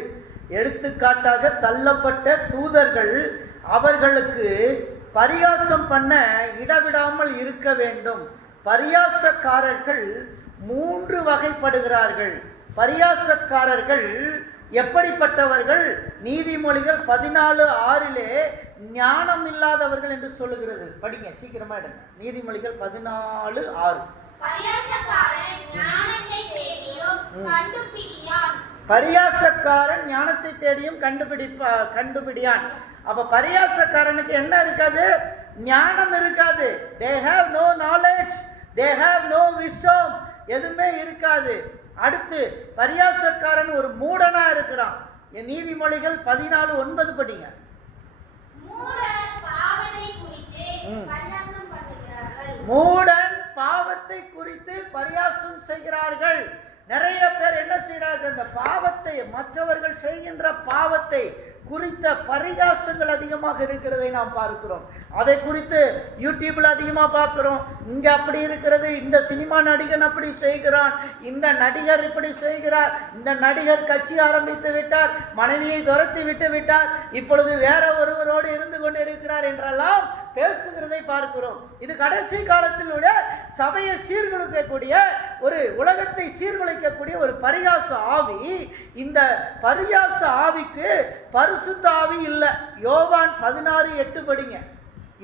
எடுத்துக்காட்டாக தள்ளப்பட்ட தூதர்கள், அவர்களுக்கு பரியாசம் பண்ண இடவிடாமல் இருக்க வேண்டும். பரியாசக்காரர்கள் 3 வகைப்படுகிறார்கள். பரியாசக்காரர்கள் எப்படிப்பட்டவர்கள்? நீதிமொழிகள் 14:6 ஞானம் இல்லாதவர்கள் என்று சொல்லுகிறது. படிங்க, சீக்கிரமா எடுங்க. நீதிமொழிகள் 14:6. பரியாசக்காரன் ஞானத்தை தேடியும் கண்டுபிடியான். அப்ப பரியாசக்காரனுக்கு என்ன இருக்காது? ஞானம் இருக்காது. they have no knowledge, they have no wisdom, எதுவுமே இருக்காது. அடுத்து பரியாசக்காரன் ஒரு மூடனா இருக்கிறான். நீதிமொழிகள் 14:9 படிங்க. மூடன் பாவத்தை குறித்து பரியாசம் செய்கிறார்கள். நிறைய பேர் என்ன செய்கிறார்கள்? இந்த பாவத்தை, மற்றவர்கள் செய்கின்ற பாவத்தை குறித்த பரிகாசங்கள் அதிகமாக இருக்கிறதை நாம் பார்க்கிறோம். அதை குறித்து யூடியூப்ல அதிகமாக பார்க்கிறோம். இங்க அப்படி இருக்கிறது, இந்த சினிமா நடிகன் அப்படி செய்கிறான், இந்த நடிகர் இப்படி செய்கிறார், இந்த நடிகர் கட்சி ஆரம்பித்து விட்டார், மனைவியை துரத்தி விட்டு விட்டார், இப்பொழுது வேற ஒருவரோடு இருந்து கொண்டிருக்கிறார் என்றெல்லாம் பேசுகிறதை பார்க்கிறோம். இது கடைசி காலத்தில் உள்ள சபையை சீர்குலைக்கக்கூடிய, ஒரு உலகத்தை சீர்குலைக்கக்கூடிய ஒரு பரிகாச ஆவி. இந்த பரிகாச ஆவிக்கு பரிசுத்த ஆவி இல்லை. யோவான் 16:8 படிங்க.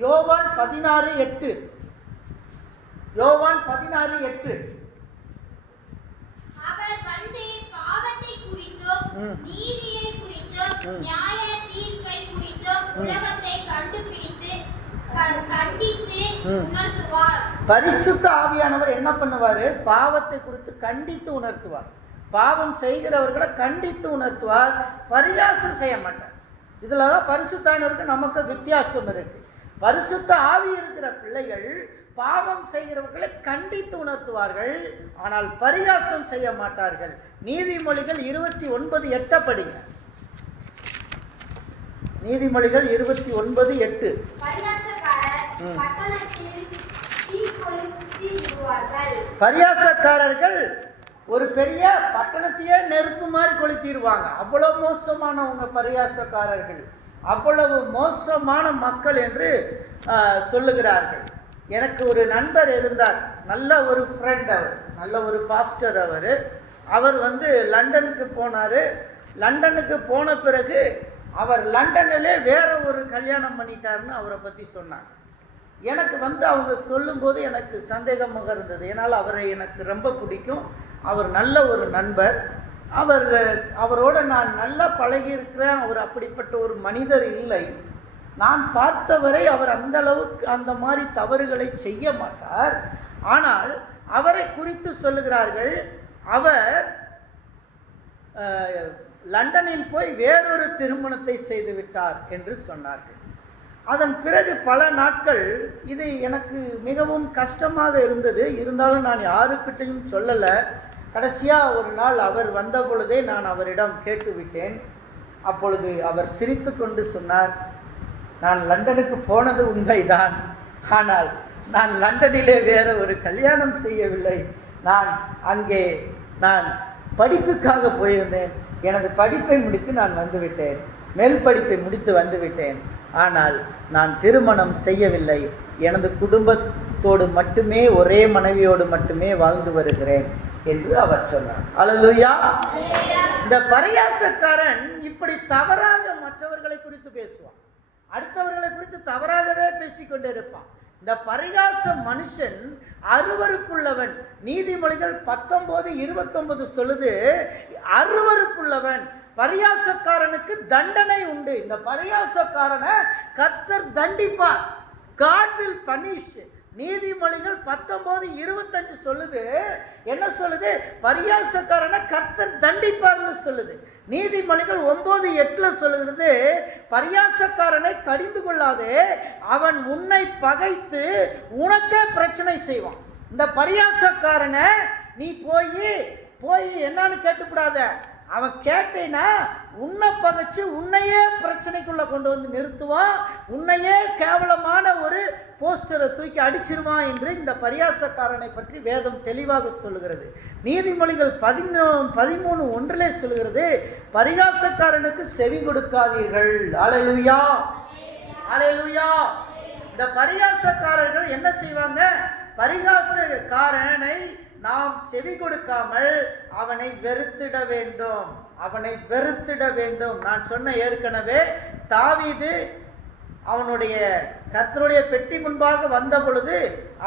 யோவான் 16:8. யோவான் 16:8. அவர் வந்து பாவத்தை குறித்தும் நீதியை குறித்தும் நியாய தீர்ப்பை குறித்தும் உலகத்தை கண்டித்து உணர்த்துவார். பரிசுத்த ஆவியானவர் என்ன பண்ணுவாரு? பாவத்தை குறித்து கண்டித்து உணர்த்துவார். பாவம் செய்கிறவர்களை கண்டித்து உணர்த்துவார், பரிகாசம் செய்ய மாட்டார். இதுலதான் பரிசுத்தானவருக்கு நமக்கு வித்தியாசம் இருக்கு. பரிசுத்த ஆவி இருக்கிற பிள்ளைகள் பாவம் செய்கிறவர்களை கண்டித்து உணர்த்துவார்கள், ஆனால் பரிகாசம் செய்ய மாட்டார்கள். நீதிமொழிகள் 29:8 படிங்க. நீதிமொழிகள் 29:8. பரியாசக்காரர்கள் ஒரு பெரிய பட்டணத்தையே நெருப்பு மாதிரி கொளுத்திடுவாங்க. அவ்வளவு மோசமானவங்க பரியாசக்காரர்கள், அவ்வளவு மோசமான மக்கள் என்று சொல்லுகிறார்கள். எனக்கு ஒரு நண்பர் இருந்தார், நல்ல ஒரு ஃப்ரெண்ட், அவர் நல்ல ஒரு பாஸ்டர். அவர் லண்டனுக்கு போனார். லண்டனுக்கு போன பிறகு அவர் லண்டனிலே வேற ஒரு கல்யாணம் பண்ணிட்டாருன்னு அவரை பற்றி சொன்னார். எனக்கு அவங்க சொல்லும்போது எனக்கு சந்தேகமாக இருந்தது. ஏன்னால் அவரை எனக்கு ரொம்ப பிடிக்கும். அவர் நல்ல ஒரு நண்பர். அவரோட நான் நல்லா பழகியிருக்கிறேன். அவர் அப்படிப்பட்ட ஒரு மனிதர் இல்லை. நான் பார்த்தவரை அவர் அந்த அளவுக்கு அந்த மாதிரி தவறுகளை செய்ய மாட்டார். ஆனால் அவரை குறித்து சொல்லுகிறார்கள், அவர் லண்டனில் போய் வேறொரு திருமணத்தை செய்து விட்டார் என்று சொன்னார்கள். அதன் பிறகு பல நாட்கள் இது எனக்கு மிகவும் கஷ்டமாக இருந்தது. இருந்தாலும் நான் யாருக்கிட்டையும் சொல்லலை. கடைசியாக ஒரு நாள் அவர் வந்த பொழுதே நான் அவரிடம் கேட்டுவிட்டேன். அப்பொழுது அவர் சிரித்து கொண்டு சொன்னார், நான் லண்டனுக்கு போனது உண்மைதான், ஆனால் நான் லண்டனிலே வேற ஒரு கல்யாணம் செய்யவில்லை. அங்கே நான் படிப்புக்காக போயிருந்தேன். எனது படிப்பை முடித்து நான் வந்துவிட்டேன், மேல் படிப்பை முடித்து வந்துவிட்டேன். ஆனால் நான் திருமணம் செய்யவில்லை. எனது குடும்பத்தோடு மட்டுமே, ஒரே மனைவியோடு மட்டுமே வாழ்ந்து வருகிறேன் என்று அவர் சொன்னார். அல்லேலூயா. இந்த பரியாசக்காரன் இப்படி தவறாக மற்றவர்களை குறித்து பேசுவான், அடுத்தவர்களை குறித்து தவறாகவே பேசிக்கொண்டே இருப்பான். இந்த பரிகாச மனுஷன் அருவருப்புள்ளவன். நீதிமொழிகள் 19:29 சொல்லுது, அருவருப்புள்ளவன். பரியாசக்காரனுக்கு தண்டனை உண்டு. இந்த பரியாசக்காரனை கர்த்தர் தண்டிப்பார். God will punish. நீதிமொழிகள் 19:25 சொல்லுது, என்ன சொல்லுது? பரியாசக்காரனை கர்த்தர் தண்டிப்பார்னு சொல்லுது. நீதிமொழிகள் 9:8 சொல்லுகிறது, பரியாசக்காரனை கடிந்து கொள்ளாதே, அவன் உன்னை பகைத்து உனக்கே பிரச்சனை செய்வான். இந்த பரியாசக்காரனை நீ போய் என்னன்னு கேட்டுக்கூடாத. அவன் கேட்டேன்னா உன்னை பகைச்சு உன்னையே பிரச்சனைக்குள்ள கொண்டு வந்து நிறுத்துவான், உன்னையே கேவலமான ஒரு போஸ்டரை தூக்கி அடிச்சிருவான் என்று இந்த பரியாசக்காரனை பற்றி வேதம் தெளிவாக சொல்லுகிறது. நீதிமொழிகள் 13:1 சொல்லுகிறது, பரியாசக்காரனுக்கு செவி கொடுக்காதீர்கள். அல்லேலூயா, அல்லேலூயா. இந்த பரிகாசக்காரர்கள் என்ன செய்வாங்க? பரிகாசக்காரனை நாம் செவி கொடுக்காமல் அவனை வெறுத்திட வேண்டும், அவனை வெறுத்திட வேண்டும். நான் சொன்ன ஏற்கனவே தாவீது அவனுடைய கர்த்தருடைய பெட்டி முன்பாக வந்த பொழுது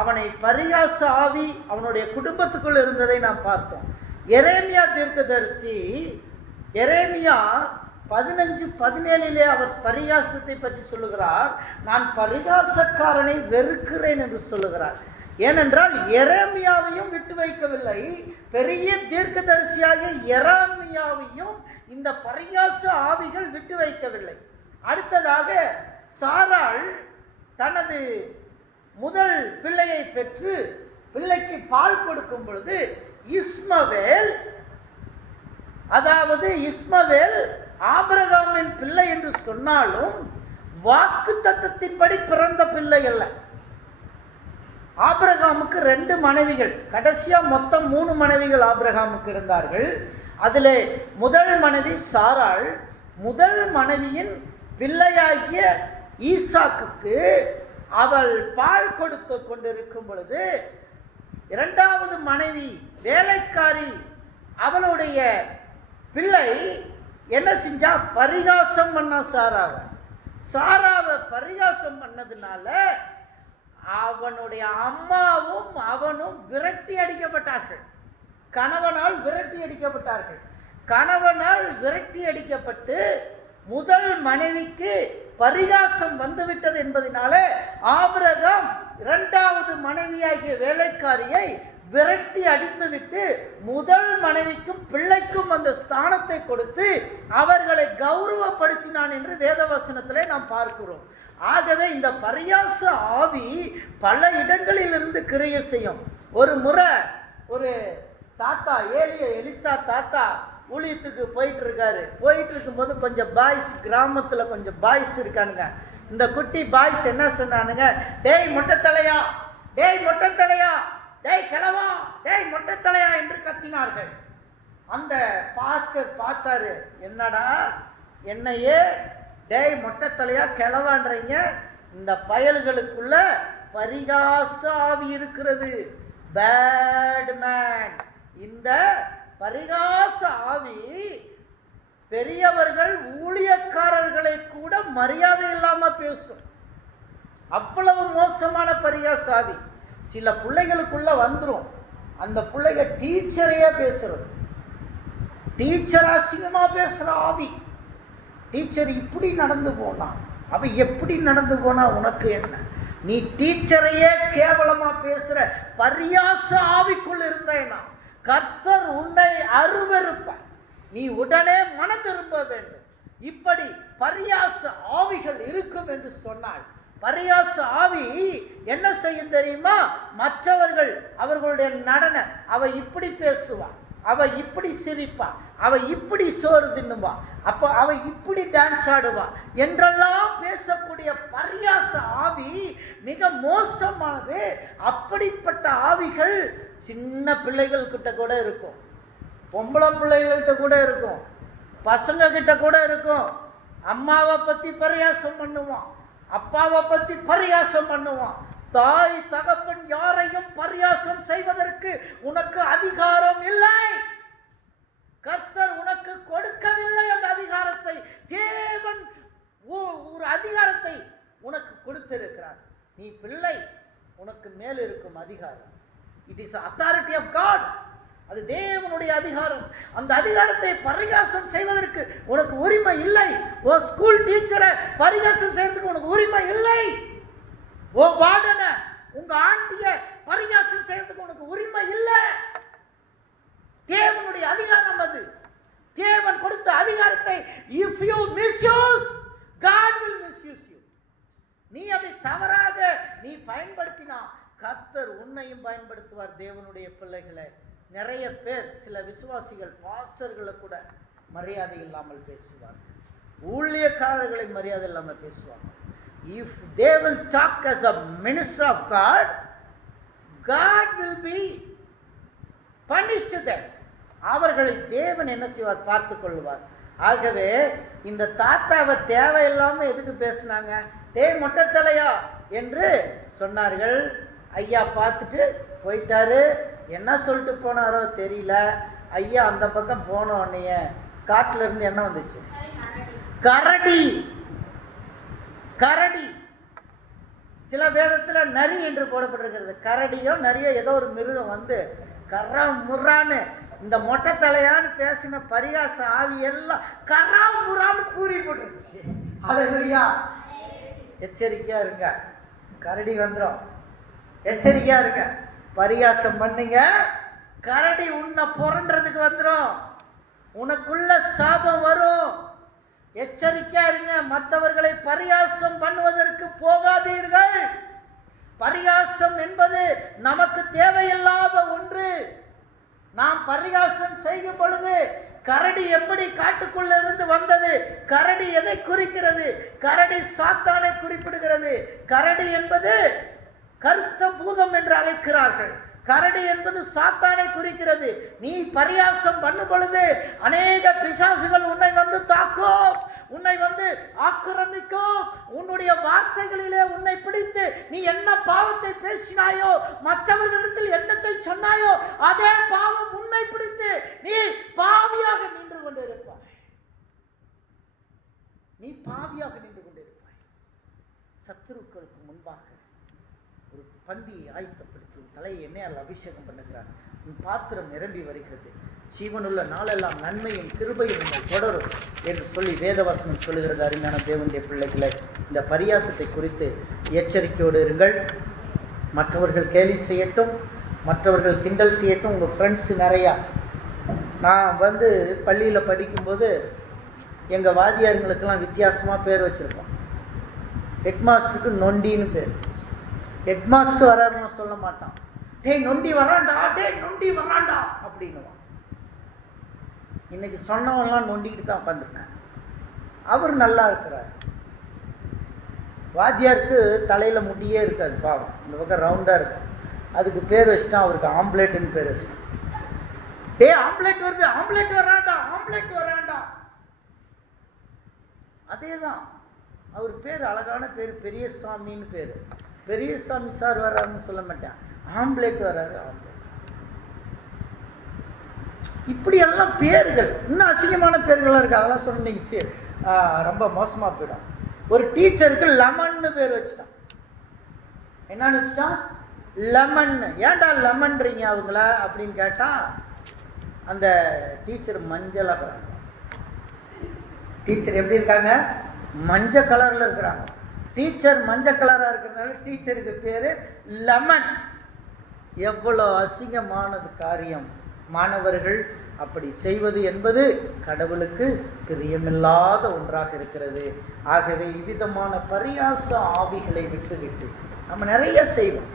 அவனை பரிகாச ஆவி அவனுடைய குடும்பத்துக்குள் இருந்ததை நாம் பார்த்தோம். எரேமியா தீர்க்கதரிசி எரேமியா 15:17 அவர் பரிகாசத்தை பற்றி சொல்லுகிறார். நான் பரிகாசக்காரனை வெறுக்கிறேன் என்று சொல்லுகிறார். ஏனென்றால் எரேமியாவையும் விட்டு வைக்கவில்லை, பெரிய தீர்க்கதரிசியாகிய எரேமியாவையும் இந்த பரிகாச ஆவிகள் விட்டு வைக்கவில்லை. அடுத்ததாக சாராள் தனது முதல் பிள்ளையை பெற்று பிள்ளைக்கு பால் கொடுக்கும் பொழுது இஸ்மவேல், அதாவது இஸ்மவேல் ஆபிரகாமின் பிள்ளை என்று சொன்னாலும் வாக்குத்தத்தத்தின்படி பிறந்த பிள்ளை அல்ல. ஆபிரகாமுக்கு 2 மனைவிகள், கடைசியா மொத்தம் 3 மனைவிகள் ஆபிரகாமுக்கு இருந்தார்கள். அதிலே முதல் மனைவி சாராள். முதல் மனைவியின் பிள்ளையாகிய ஈசாக்குக்கு அவள் பால் கொடுத்து கொண்டிருக்கும் பொழுது இரண்டாவது மனைவி வேலைக்காரி அவளுடைய பிள்ளை என்ன செஞ்சா? பரிகாசம் பண்ண சாராவை பரிகாசம் பண்ணதுனால அவனுடைய அம்மாவும் அவனும் விரட்டி அடிக்கப்பட்டார்கள். கணவனால் விரட்டி அடிக்கப்பட்டார்கள். கணவனால் விரட்டி அடிக்கப்பட்டு முதல் மனைவிக்கு பரிகாசம் வந்துவிட்டது என்பதனாலே ஆபிரகாம் இரண்டாவது மனைவியாகிய வேலைக்காரியை விரட்டி அடித்துவிட்டு முதல் மனைவிக்கும் பிள்ளைக்கும் அந்த ஸ்தானத்தை கொடுத்து அவர்களை கௌரவப்படுத்தினான் என்று வேதவசனத்திலே நாம் பார்க்கிறோம். ஆகவே இந்த பரியாச ஆவி பல இடங்களிலிருந்து கிரியை செய்யும். ஒரு முறை ஒரு தாத்தா எலிசா தாத்தா ஊழியத்துக்கு போயிட்டு இருக்காரு. போயிட்டு இருக்கும்போது கொஞ்சம் பாய்ஸ், கிராமத்தில் கொஞ்சம் பாய்ஸ் இருக்கானுங்க. இந்த குட்டி பாய்ஸ் என்ன சொன்னானுங்க? டேய் மொட்டைத்தலையா, டேய் மொட்டைத்தலையா, டேய் கிழவா, டேய் மொட்டைத்தலையா என்று கத்தினார்கள். அந்த பாஸ்டர் பார்த்தாரு, என்னடா என்னையே டேய் மொட்டைத்தலையா கிழவான்றீங்க, இந்த பயல்களுக்குள்ள பரிகாச ஆவி இருக்கிறது, பேட் மேன். இந்த பரிகாச ஆவி பெரியவர்கள் ஊழியக்காரர்களை கூட மரியாதை இல்லாம பேசும். அவ்வளவு மோசமான பரிகாச ஆவி சில பிள்ளைகளுக்குள்ள வந்துடும். அந்த பிள்ளைங்க டீச்சரையே பேசுறது, டீச்சர் அசிங்கமா பேசுற ஆவி. டீச்சர் இப்படி நடந்து போனா, அவ எப்படி நடந்து போனா உனக்கு என்ன? நீ டீச்சரையே கேவலமா பேசுற பரியாச ஆவிக்குள் இருந்தேனா கர்த்தர் உன்னை அருவருப்பார், நீ உடனே மனம் திரும்ப வேண்டும். இப்படி பரியாச ஆவிகள் இருக்கும் என்று சொன்னால், பரியாச ஆவி என்ன செய்யும் தெரியுமா? மற்றவர்கள் அவர்களுடைய நடன, அவ இப்படி பேசுவா, அவ இப்படி சிரிப்பா, அவ இப்படி சோறு தின்னுவா, அப்ப அவ இப்படி டான்ஸ் ஆடுவா என்றெல்லாம் பேசக்கூடிய பரியாச ஆவி மிக மோசமானது. அப்படிப்பட்ட ஆவிகள் சின்ன பிள்ளைகள் கிட்ட கூட இருக்கும், பொம்பளை பிள்ளைகள்கிட்ட கூட இருக்கும், பசங்க கிட்ட கூட இருக்கும். அம்மாவை பத்தி பரியாசம் பண்ணுவான், அப்பாவை பத்தி பரியாசம் பண்ணுவான். தாய் தகப்பன் யாரையும் பரியாசம் செய்வதற்கு உனக்கு அதிகாரம் இல்லை. கர்த்தர் உனக்கு கொடுக்கவில்லை அந்த அதிகாரத்தை. தேவன் ஒரு அதிகாரத்தை உனக்கு கொடுத்திருக்கிறார். நீ பிள்ளை, உனக்கு மேல் இருக்கும் அதிகாரம். It is authority of God. அது தேவனுடைய அதிகாரம். அந்த அதிகாரத்தை பரிகாசம் செய்வதற்கு உனக்கு உரிமை இல்லை. ஓ ஸ்கூல் டீச்சரை பரிகாசம் செய்வதற்கு உனக்கு உரிமை இல்லை. ஓ வார்டன, உங்க ஆண்டிய பரிகாசம் செய்வதற்கு உனக்கு உரிமை இல்லை. தேவனுடைய அதிகாரம் அது. தேவன் கொடுத்த அதிகாரத்தை if you misuse, God will misuse you. நீ அதை தவறாக நீ பயன்படுத்தினா கர்த்தர் உன்னையும் பயன்படுத்துவார். தேவனுடைய பிள்ளைகளை நிறைய பேர், சில விசுவாசிகள் பாஸ்டர்களை கூட மரியாதை இல்லாமல் பேசுவார், ஊழியக்காரர்களை மரியாதை இல்லாமல் பேசுவாங்க. If they will talk as a minister of God, God will be punished them. அவர்களை தேவன் என்ன செய்வார்? பார்த்து கொள்வார். ஆகவே இந்த தாத்தாவை தேவையில்லாமல் எதுக்கு பேசினாங்க? டேய் மொட்டை தலையா என்று சொன்னார்கள். ஐயா பார்த்துட்டு போயிட்டாரு. என்ன சொல்லிட்டு போனாரோ தெரியல. ஐயா அந்த பக்கம் போன உடனே காட்டுல இருந்து என்ன வந்துச்சு? கரடி. கரடி. சில வேதத்துல நரி என்று போடப்பட்டிருக்கிறது. கரடியோ நரியோ ஏதோ ஒரு மிருகம் வந்து கர்ரா முர்ரான்னு இந்த மொட்டை தலையான்னு பேசின பரிகாச ஆவி எல்லாம் கர்ரா முர்ரான்னு பூரி போட்டுருச்சு. ஹல்லேலூயா. எச்சரிக்கையா இருங்க, கரடி வந்துடும். எச்சரிக்கையா இருங்க, பரிகாசம் பண்ணீங்க, கரடி உன்னை புரண்டுறதுக்கு வந்துடும், உனக்குள்ள சாபம் வரும். எச்சரிக்கையா இருங்க. மற்றவர்களை பரிகாசம் பண்ணுவதற்கு போகாதீர்கள். பரிகாசம் என்பது நமக்கு தேவையில்லாத ஒன்று. நாம் பரிகாசம் செய்யும் பொழுது கரடி எப்படி காட்டுக்குள்ள இருந்து வந்தது? கரடி எதை குறிக்கிறது? கரடி சாத்தானை குறிப்பிடுகிறது. கரடி என்பது கருத்த பூதம் என்று அழைக்கிறார்கள். கரடி என்பது சாத்தானை குறிக்கிறது. நீ பரியாசம் பண்ணும் பொழுது அநேக பிசாசுகள் உன்னை வந்து தாக்கும், உன்னை வந்து ஆக்கிரமிக்கும். உன்னுடைய வார்த்தைகளிலே உன்னை பிடித்து நீ என்ன பாவத்தை பேசினாயோ, மற்றவர்களிடத்தில் என்னத்தை சொன்னாயோ, அதே பாவம் உன்னை பிடித்து நீ பாவியாக நின்று கொண்டிருப்பாய். நீ பாவியாக நின்று கொண்டிருப்பாய். சத்துருக்களுக்கு முன்பாக ஒரு பந்தியை ஆயத்தப்படுத்தி தலையை எண்ணெயால் அபிஷேகம் பண்ணுகிறார். உன் பாத்திரம் நிரம்பி வருகிறது, ஜீவனுள்ள நாளெல்லாம் நன்மையும் கிருபையும் உன்னை தொடரும் என்று சொல்லி வேதவசனம் சொல்லுகிறது. அருமையான தேவனுடைய பிள்ளைகளை, இந்த பரியாசத்தை குறித்து எச்சரிக்கையோடு இருங்கள். மற்றவர்கள் கேலி செய்யட்டும், மற்றவர்கள் கிண்டல் செய்யட்டும். உங்கள் ஃப்ரெண்ட்ஸு நிறையா. நான் வந்து பள்ளியில் படிக்கும்போது எங்கள் வாத்தியாருங்களுக்கெல்லாம் வித்தியாசமாக பேர் வச்சுருப்போம். ஹெட்மாஸ்டருக்கு நொண்டின்னு பேர். ஹெட்மாஸ்டர் வராருன்னு சொல்ல மாட்டான், டேய் நொண்டி வராண்டா, டேய் நொண்டி வராண்டா அப்படின்னுவான். இன்னைக்கு சொன்னவன்லாம் நொண்டிக்கிட்டு தான் உட்காந்துருக்கேன். அவர் நல்லா இருக்கிறார். வாத்தியாருக்கு தலையில் முடியே இருக்காது, பாவம், இந்த பக்கம் ரவுண்டாக இருக்கும். அதுக்கு பேர் வச்சுட்டான், அவருக்கு ஆம்ப்லேட்டுன்னு பேர் வச்சுட்டான். டேய் ஆம்ப்லேட் வருது, ஆம்ப்லேட் வராண்டா, ஆம்ப்லேட் வராண்டா. அதே தான் அவர் பேர், அழகான பேர், பெரியசாமின்னு பேர். பெரியசாமி சார் வர்றாருன்னு சொல்ல மாட்டேன், ஆம்ப்லேட் வர்றாரு, ஆம்ப்லேட். இப்படியெல்லாம் பேர்கள், இன்னும் அசிங்கமான பேர்களாக இருக்குது. அதெல்லாம் சொன்னீங்க ரொம்ப மோசமாக போயிடும். ஒரு டீச்சருக்கு லெமன்னு பேர் வச்சுட்டான். என்னன்னு வச்சுட்டான்? லெமன். ஏன்டா லெமன்றீங்க அவங்கள அப்படின்னு கேட்டால், அந்த டீச்சர் மஞ்சளாக இருக்கிறாங்க. டீச்சர் எப்படி இருக்காங்க? மஞ்சள் கலரில் இருக்கிறாங்க. டீச்சர் மஞ்சள் கலராக இருக்கிறதுனால டீச்சருக்கு பேர் லெமன். எவ்வளோ அசிங்கமானது காரியம்! மாணவர்கள் அப்படி செய்வது என்பது கடவுளுக்கு பிரியமில்லாத ஒன்றாக இருக்கிறது. ஆகவே இவ்விதமான பரியாச ஆவிகளை விட்டுவிட்டு நம்ம நிறைய செய்வோம்.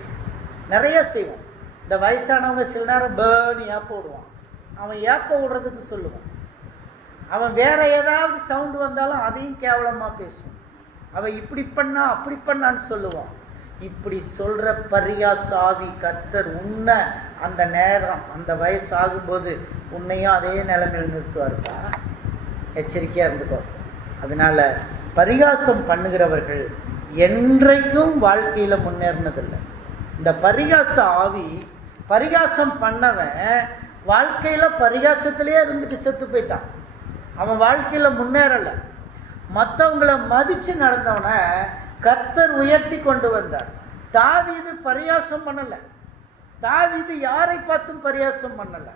இந்த வயசானவங்க சில நேரம் பேர்னு ஏப்ப விடுவான். அவன் ஏப்ப விடுறதுக்கு சொல்லுவான். அவன் வேற ஏதாவது சவுண்டு வந்தாலும் அதையும் கேவலமாக பேசுவான். அவன் இப்படி பண்ணா அப்படி பண்ணான்னு சொல்லுவான். இப்படி சொல்கிற பரியாச ஆவி கர்த்தர் உன்னை அந்த நேரம், அந்த வயசு ஆகும்போது உன்னையும் அதே நிலைமையில் நிறுத்துவார்ப்பா. எச்சரிக்கையாக இருந்துக்கோ. அதனால் பரிகாசம் பண்ணுகிறவர்கள் என்றைக்கும் வாழ்க்கையில் முன்னேறினதில்லை. இந்த பரிகாச ஆவி, பரிகாசம் பண்ணவன் வாழ்க்கையில் பரிகாசத்திலே இருந்துட்டு செத்து போயிட்டான். அவன் வாழ்க்கையில் முன்னேறலை. மற்றவங்களை மதித்து நடந்தவனை கர்த்தர் உயர்த்தி கொண்டு வந்தார். தாவீது பரியாசம் பண்ணலை. தாவீது யாரை பார்த்தும் பரியாசம் பண்ணலை.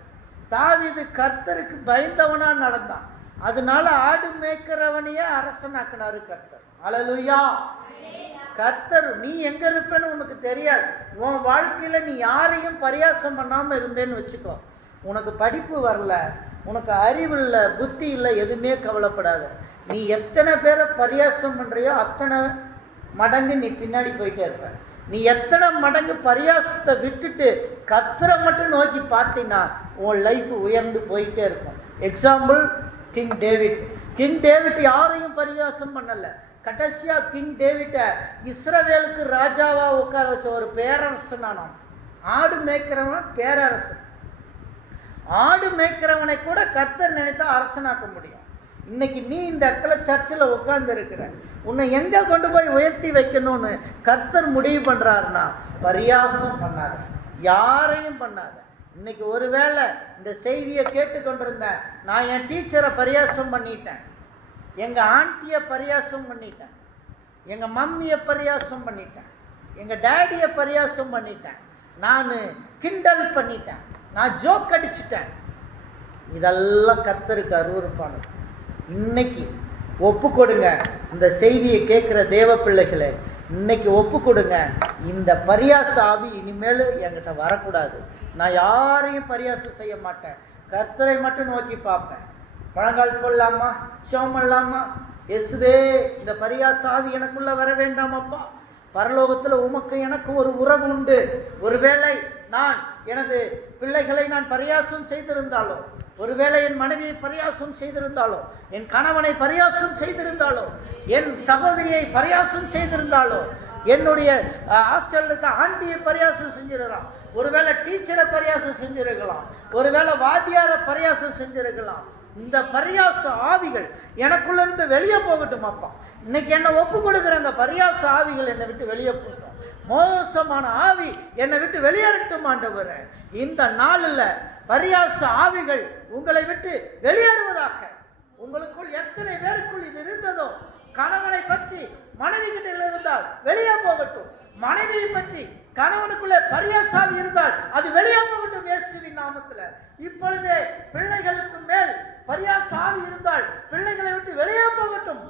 தாவீது கர்த்தருக்கு பயந்தவனாக நடந்தான். அதனால ஆடு மேய்க்கிறவனையே அரசனாக்கினாரு கர்த்தர். அல்லேலூயா. கர்த்தர், நீ எங்கே இருப்பேன்னு உனக்கு தெரியாது. உன் வாழ்க்கையில் நீ யாரையும் பரியாசம் பண்ணாமல் இருந்தேன்னு வச்சுக்கோ. உனக்கு படிப்பு வரல, உனக்கு அறிவு இல்லை, புத்தி இல்லை, எதுவுமே கவலைப்படாத. நீ எத்தனை பேரை பரியாசம் பண்ணுறியோ அத்தனை மடங்கு நீ பின்னாடி போயிட்டே இருப்ப. நீ எத்தனை மடங்கு பரியாசத்தை விட்டுட்டு கர்த்தரை மட்டும் நோக்கி பார்த்தீங்கன்னா உன் லைஃப் உயர்ந்து போயிட்டே இருக்கும். Example king David. King David யாரையும் பரியாசம் பண்ணலை. கடைசியாக கிங் டேவிட்டை இஸ்ரவேலுக்கு ராஜாவாக உட்கார வச்ச ஒரு பேரரசன். ஆனான் ஆடு மேய்க்கிறவன் பேரரசன். ஆடு மேய்க்கிறவனை கூட கர்த்தர் நினைத்தா அரசனாக்க முடியும். இன்னைக்கு நீ இந்த இடத்துல சர்ச்சில் உட்கார்ந்து இருக்கிற, உன்னை எங்க கொண்டு போய் உயர்த்தி வைக்கணும்னு கர்த்தர் முடிவு பண்றாருன்னா பரியாசம் பண்ணாத, யாரையும் பண்ணாத. இன்னைக்கு ஒருவேளை இந்த செய்தியை கேட்டுக்கொண்டிருந்தேன், நான் என் டீச்சரை பரியாசம் பண்ணிட்டேன், எங்க ஆண்டியை பரியாசம் பண்ணிட்டேன், எங்க மம்மியை பரியாசம் பண்ணிட்டேன், எங்க டேடியை பரியாசம் பண்ணிட்டேன், நான் கிண்டல் பண்ணிட்டேன், நான் ஜோக் அடிச்சிட்டேன், இதெல்லாம் கர்த்தருக்கு அருவருப்பானது. இன்னைக்கு ஒப்பு கொடுங்க. இந்த செய்தியை கேட்குற தேவ பிள்ளைகளை இன்னைக்கு ஒப்பு கொடுங்க. இந்த பரியாச ஆவி இனிமேல் என்கிட்ட வரக்கூடாது. நான் யாரையும் பரியாசம் செய்ய மாட்டேன், கர்த்தரை மட்டும் நோக்கி பார்ப்பேன். பழங்கால் போடலாமா, சோம் பண்ணலாமா, இயேசுவே இந்த பரியாச ஆவி எனக்குள்ள வர வேண்டாமப்பா. பரலோகத்தில் உமக்கு எனக்கு ஒரு உறவு உண்டு. ஒருவேளை நான் எனது பிள்ளைகளை நான் பரியாசம் செய்திருந்தாலோ, ஒருவேளை என் மனைவியை பரியாசம் செய்திருந்தாலோ, என் கணவனை பரியாசம் செய்திருந்தாலோ, என் சகோதரியை பரியாசம் செய்திருந்தாலோ, என்னுடைய ஹாஸ்டலுக்கு ஆண்டியை பரியாசம் செஞ்சிருக்கலாம், ஒருவேளை டீச்சரை பரியாசம் செஞ்சிருக்கலாம், ஒருவேளை வாத்தியாரை பரியாசம் செஞ்சிருக்கலாம். இந்த பரியாச ஆவிகள் எனக்குள்ள இருந்து வெளியே போகட்டும் அப்பா. இன்னைக்கு என்னை ஒப்பு கொடுக்குற அந்த பரியாச ஆவிகள் என்னை விட்டு வெளியே போகட்டும். மோசமான ஆவி என்னை விட்டு வெளியேறட்டும் ஆண்டவரே. இந்த நாளில் பரியாச ஆவிகள் உங்களை விட்டு வெளியேறுவதாக. உங்களுக்குள் எத்தனை பேருக்குள் இது இருந்ததோ, கணவனை பற்றி மனைவி கிட்ட இருந்தால் வெளியே போகட்டும், மனைவியை பற்றி கணவனுக்குள்ளே பரியாச ஆவி இருந்தால் அது வெளியே போகட்டும் இயேசுவின் நாமத்தில். இப்பொழுதே பிள்ளைகளுக்கு மேல் பரியாச ஆவி இருந்தால் பிள்ளைகளை விட்டு வெளியே போகட்டும்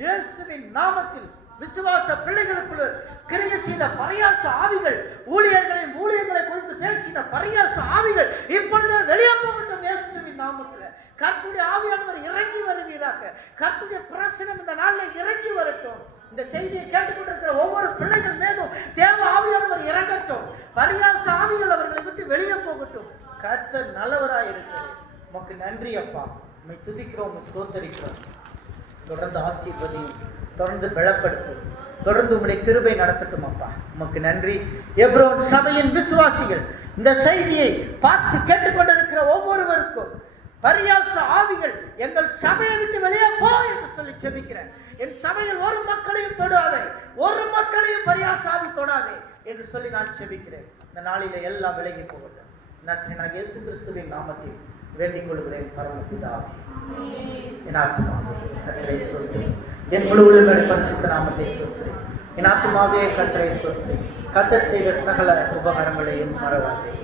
இயேசுவின் நாமத்தில். விசுவாச பிள்ளைகளுக்குள்ள கிரியை செய்த பரியாச ஆவிகள், ஊழியர்களை குறித்து பேசின பரியாச ஆவிகள் இப்பொழுதே வெளியே போகட்டும் இயேசுவின் நாமத்தில். கர்த்தருடைய ஆவியானவர் இறங்கி வருவீராக. கர்த்தருடைய பிரசனம் இந்த நாளில் இறங்கி வரட்டும். இந்த செய்தியை கேட்டுக்கொண்டிருக்கிற ஒவ்வொரு பிள்ளைகள் மீதும் தேவ ஆவியானவர் இறங்கட்டும். பரியாச ஆவிகள் அவர்களை விட்டு வெளியே போகட்டும். கர்த்தர் நல்லவராய் இருக்கிறார். உமக்கு நன்றி அப்பா. உம்மை துதிக்கிறோம், ஸ்தோத்தரிக்கிறோம். தொடர்ந்து ஆசீர்வதியும், தொடர்ந்து பலப்படுத்தும், தொடர்ந்து உங்களுடைய கிருபை நடத்தட்டும் அப்பா. உமக்கு நன்றி. எப்ரோன் சபையின் விசுவாசிகள் இந்த செய்தியை பார்த்து கேட்டுக்கொண்டிருக்கிற ஒவ்வொருவருக்கும் பரியாச ஆவிகள் எங்கள் சபையை விட்டு வெளியே போ என்று சொல்லி ஜெபிக்கிறேன். என் சபையில் ஒரு மக்களையும் தொடாதே, ஒரு மக்களையும் பரியாச ஆவி தொடாதே என்று சொல்லி நான் ஜெபிக்கிறேன். இந்த நாளில எல்லாம் விலகி போகட்டும். நான் இயேசு கிறிஸ்துவின் நாமத்தில் வேண்டிக் கொள்கிறேன் பரமபிதாவே. என் ஆத்துமாவே கர்த்தரை ஸ்தோத்திரி, என் முழு உள்ளமே பரிசுத்த நாமத்தை ஸ்தோத்திரி. என் ஆத்துமாவே கர்த்தரை ஸ்தோத்திரி, கர்த்தர் செய்த சகல உபகாரங்களையும் மறவாதே.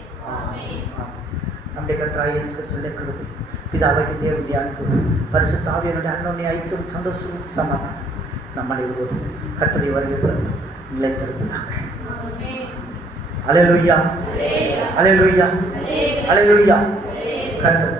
நம்முடைய கர்த்தராகிய இயேசு கிறிஸ்துவின் கிருபை, பிதாவாகிய தேவனுடைய அன்பு, பரிசுத்த ஆவியானவருடைய அன்யோன்ய ஐக்கியம், சந்தோஷம், சமாதானம் நம் அனைவரோடும் கர்த்தருடைய வருகை பிறகு நிலைத்திருப்பதாக. அல்லேலூயா, அல்லேலூயா, அல்லேலூயா. கர்த்தர்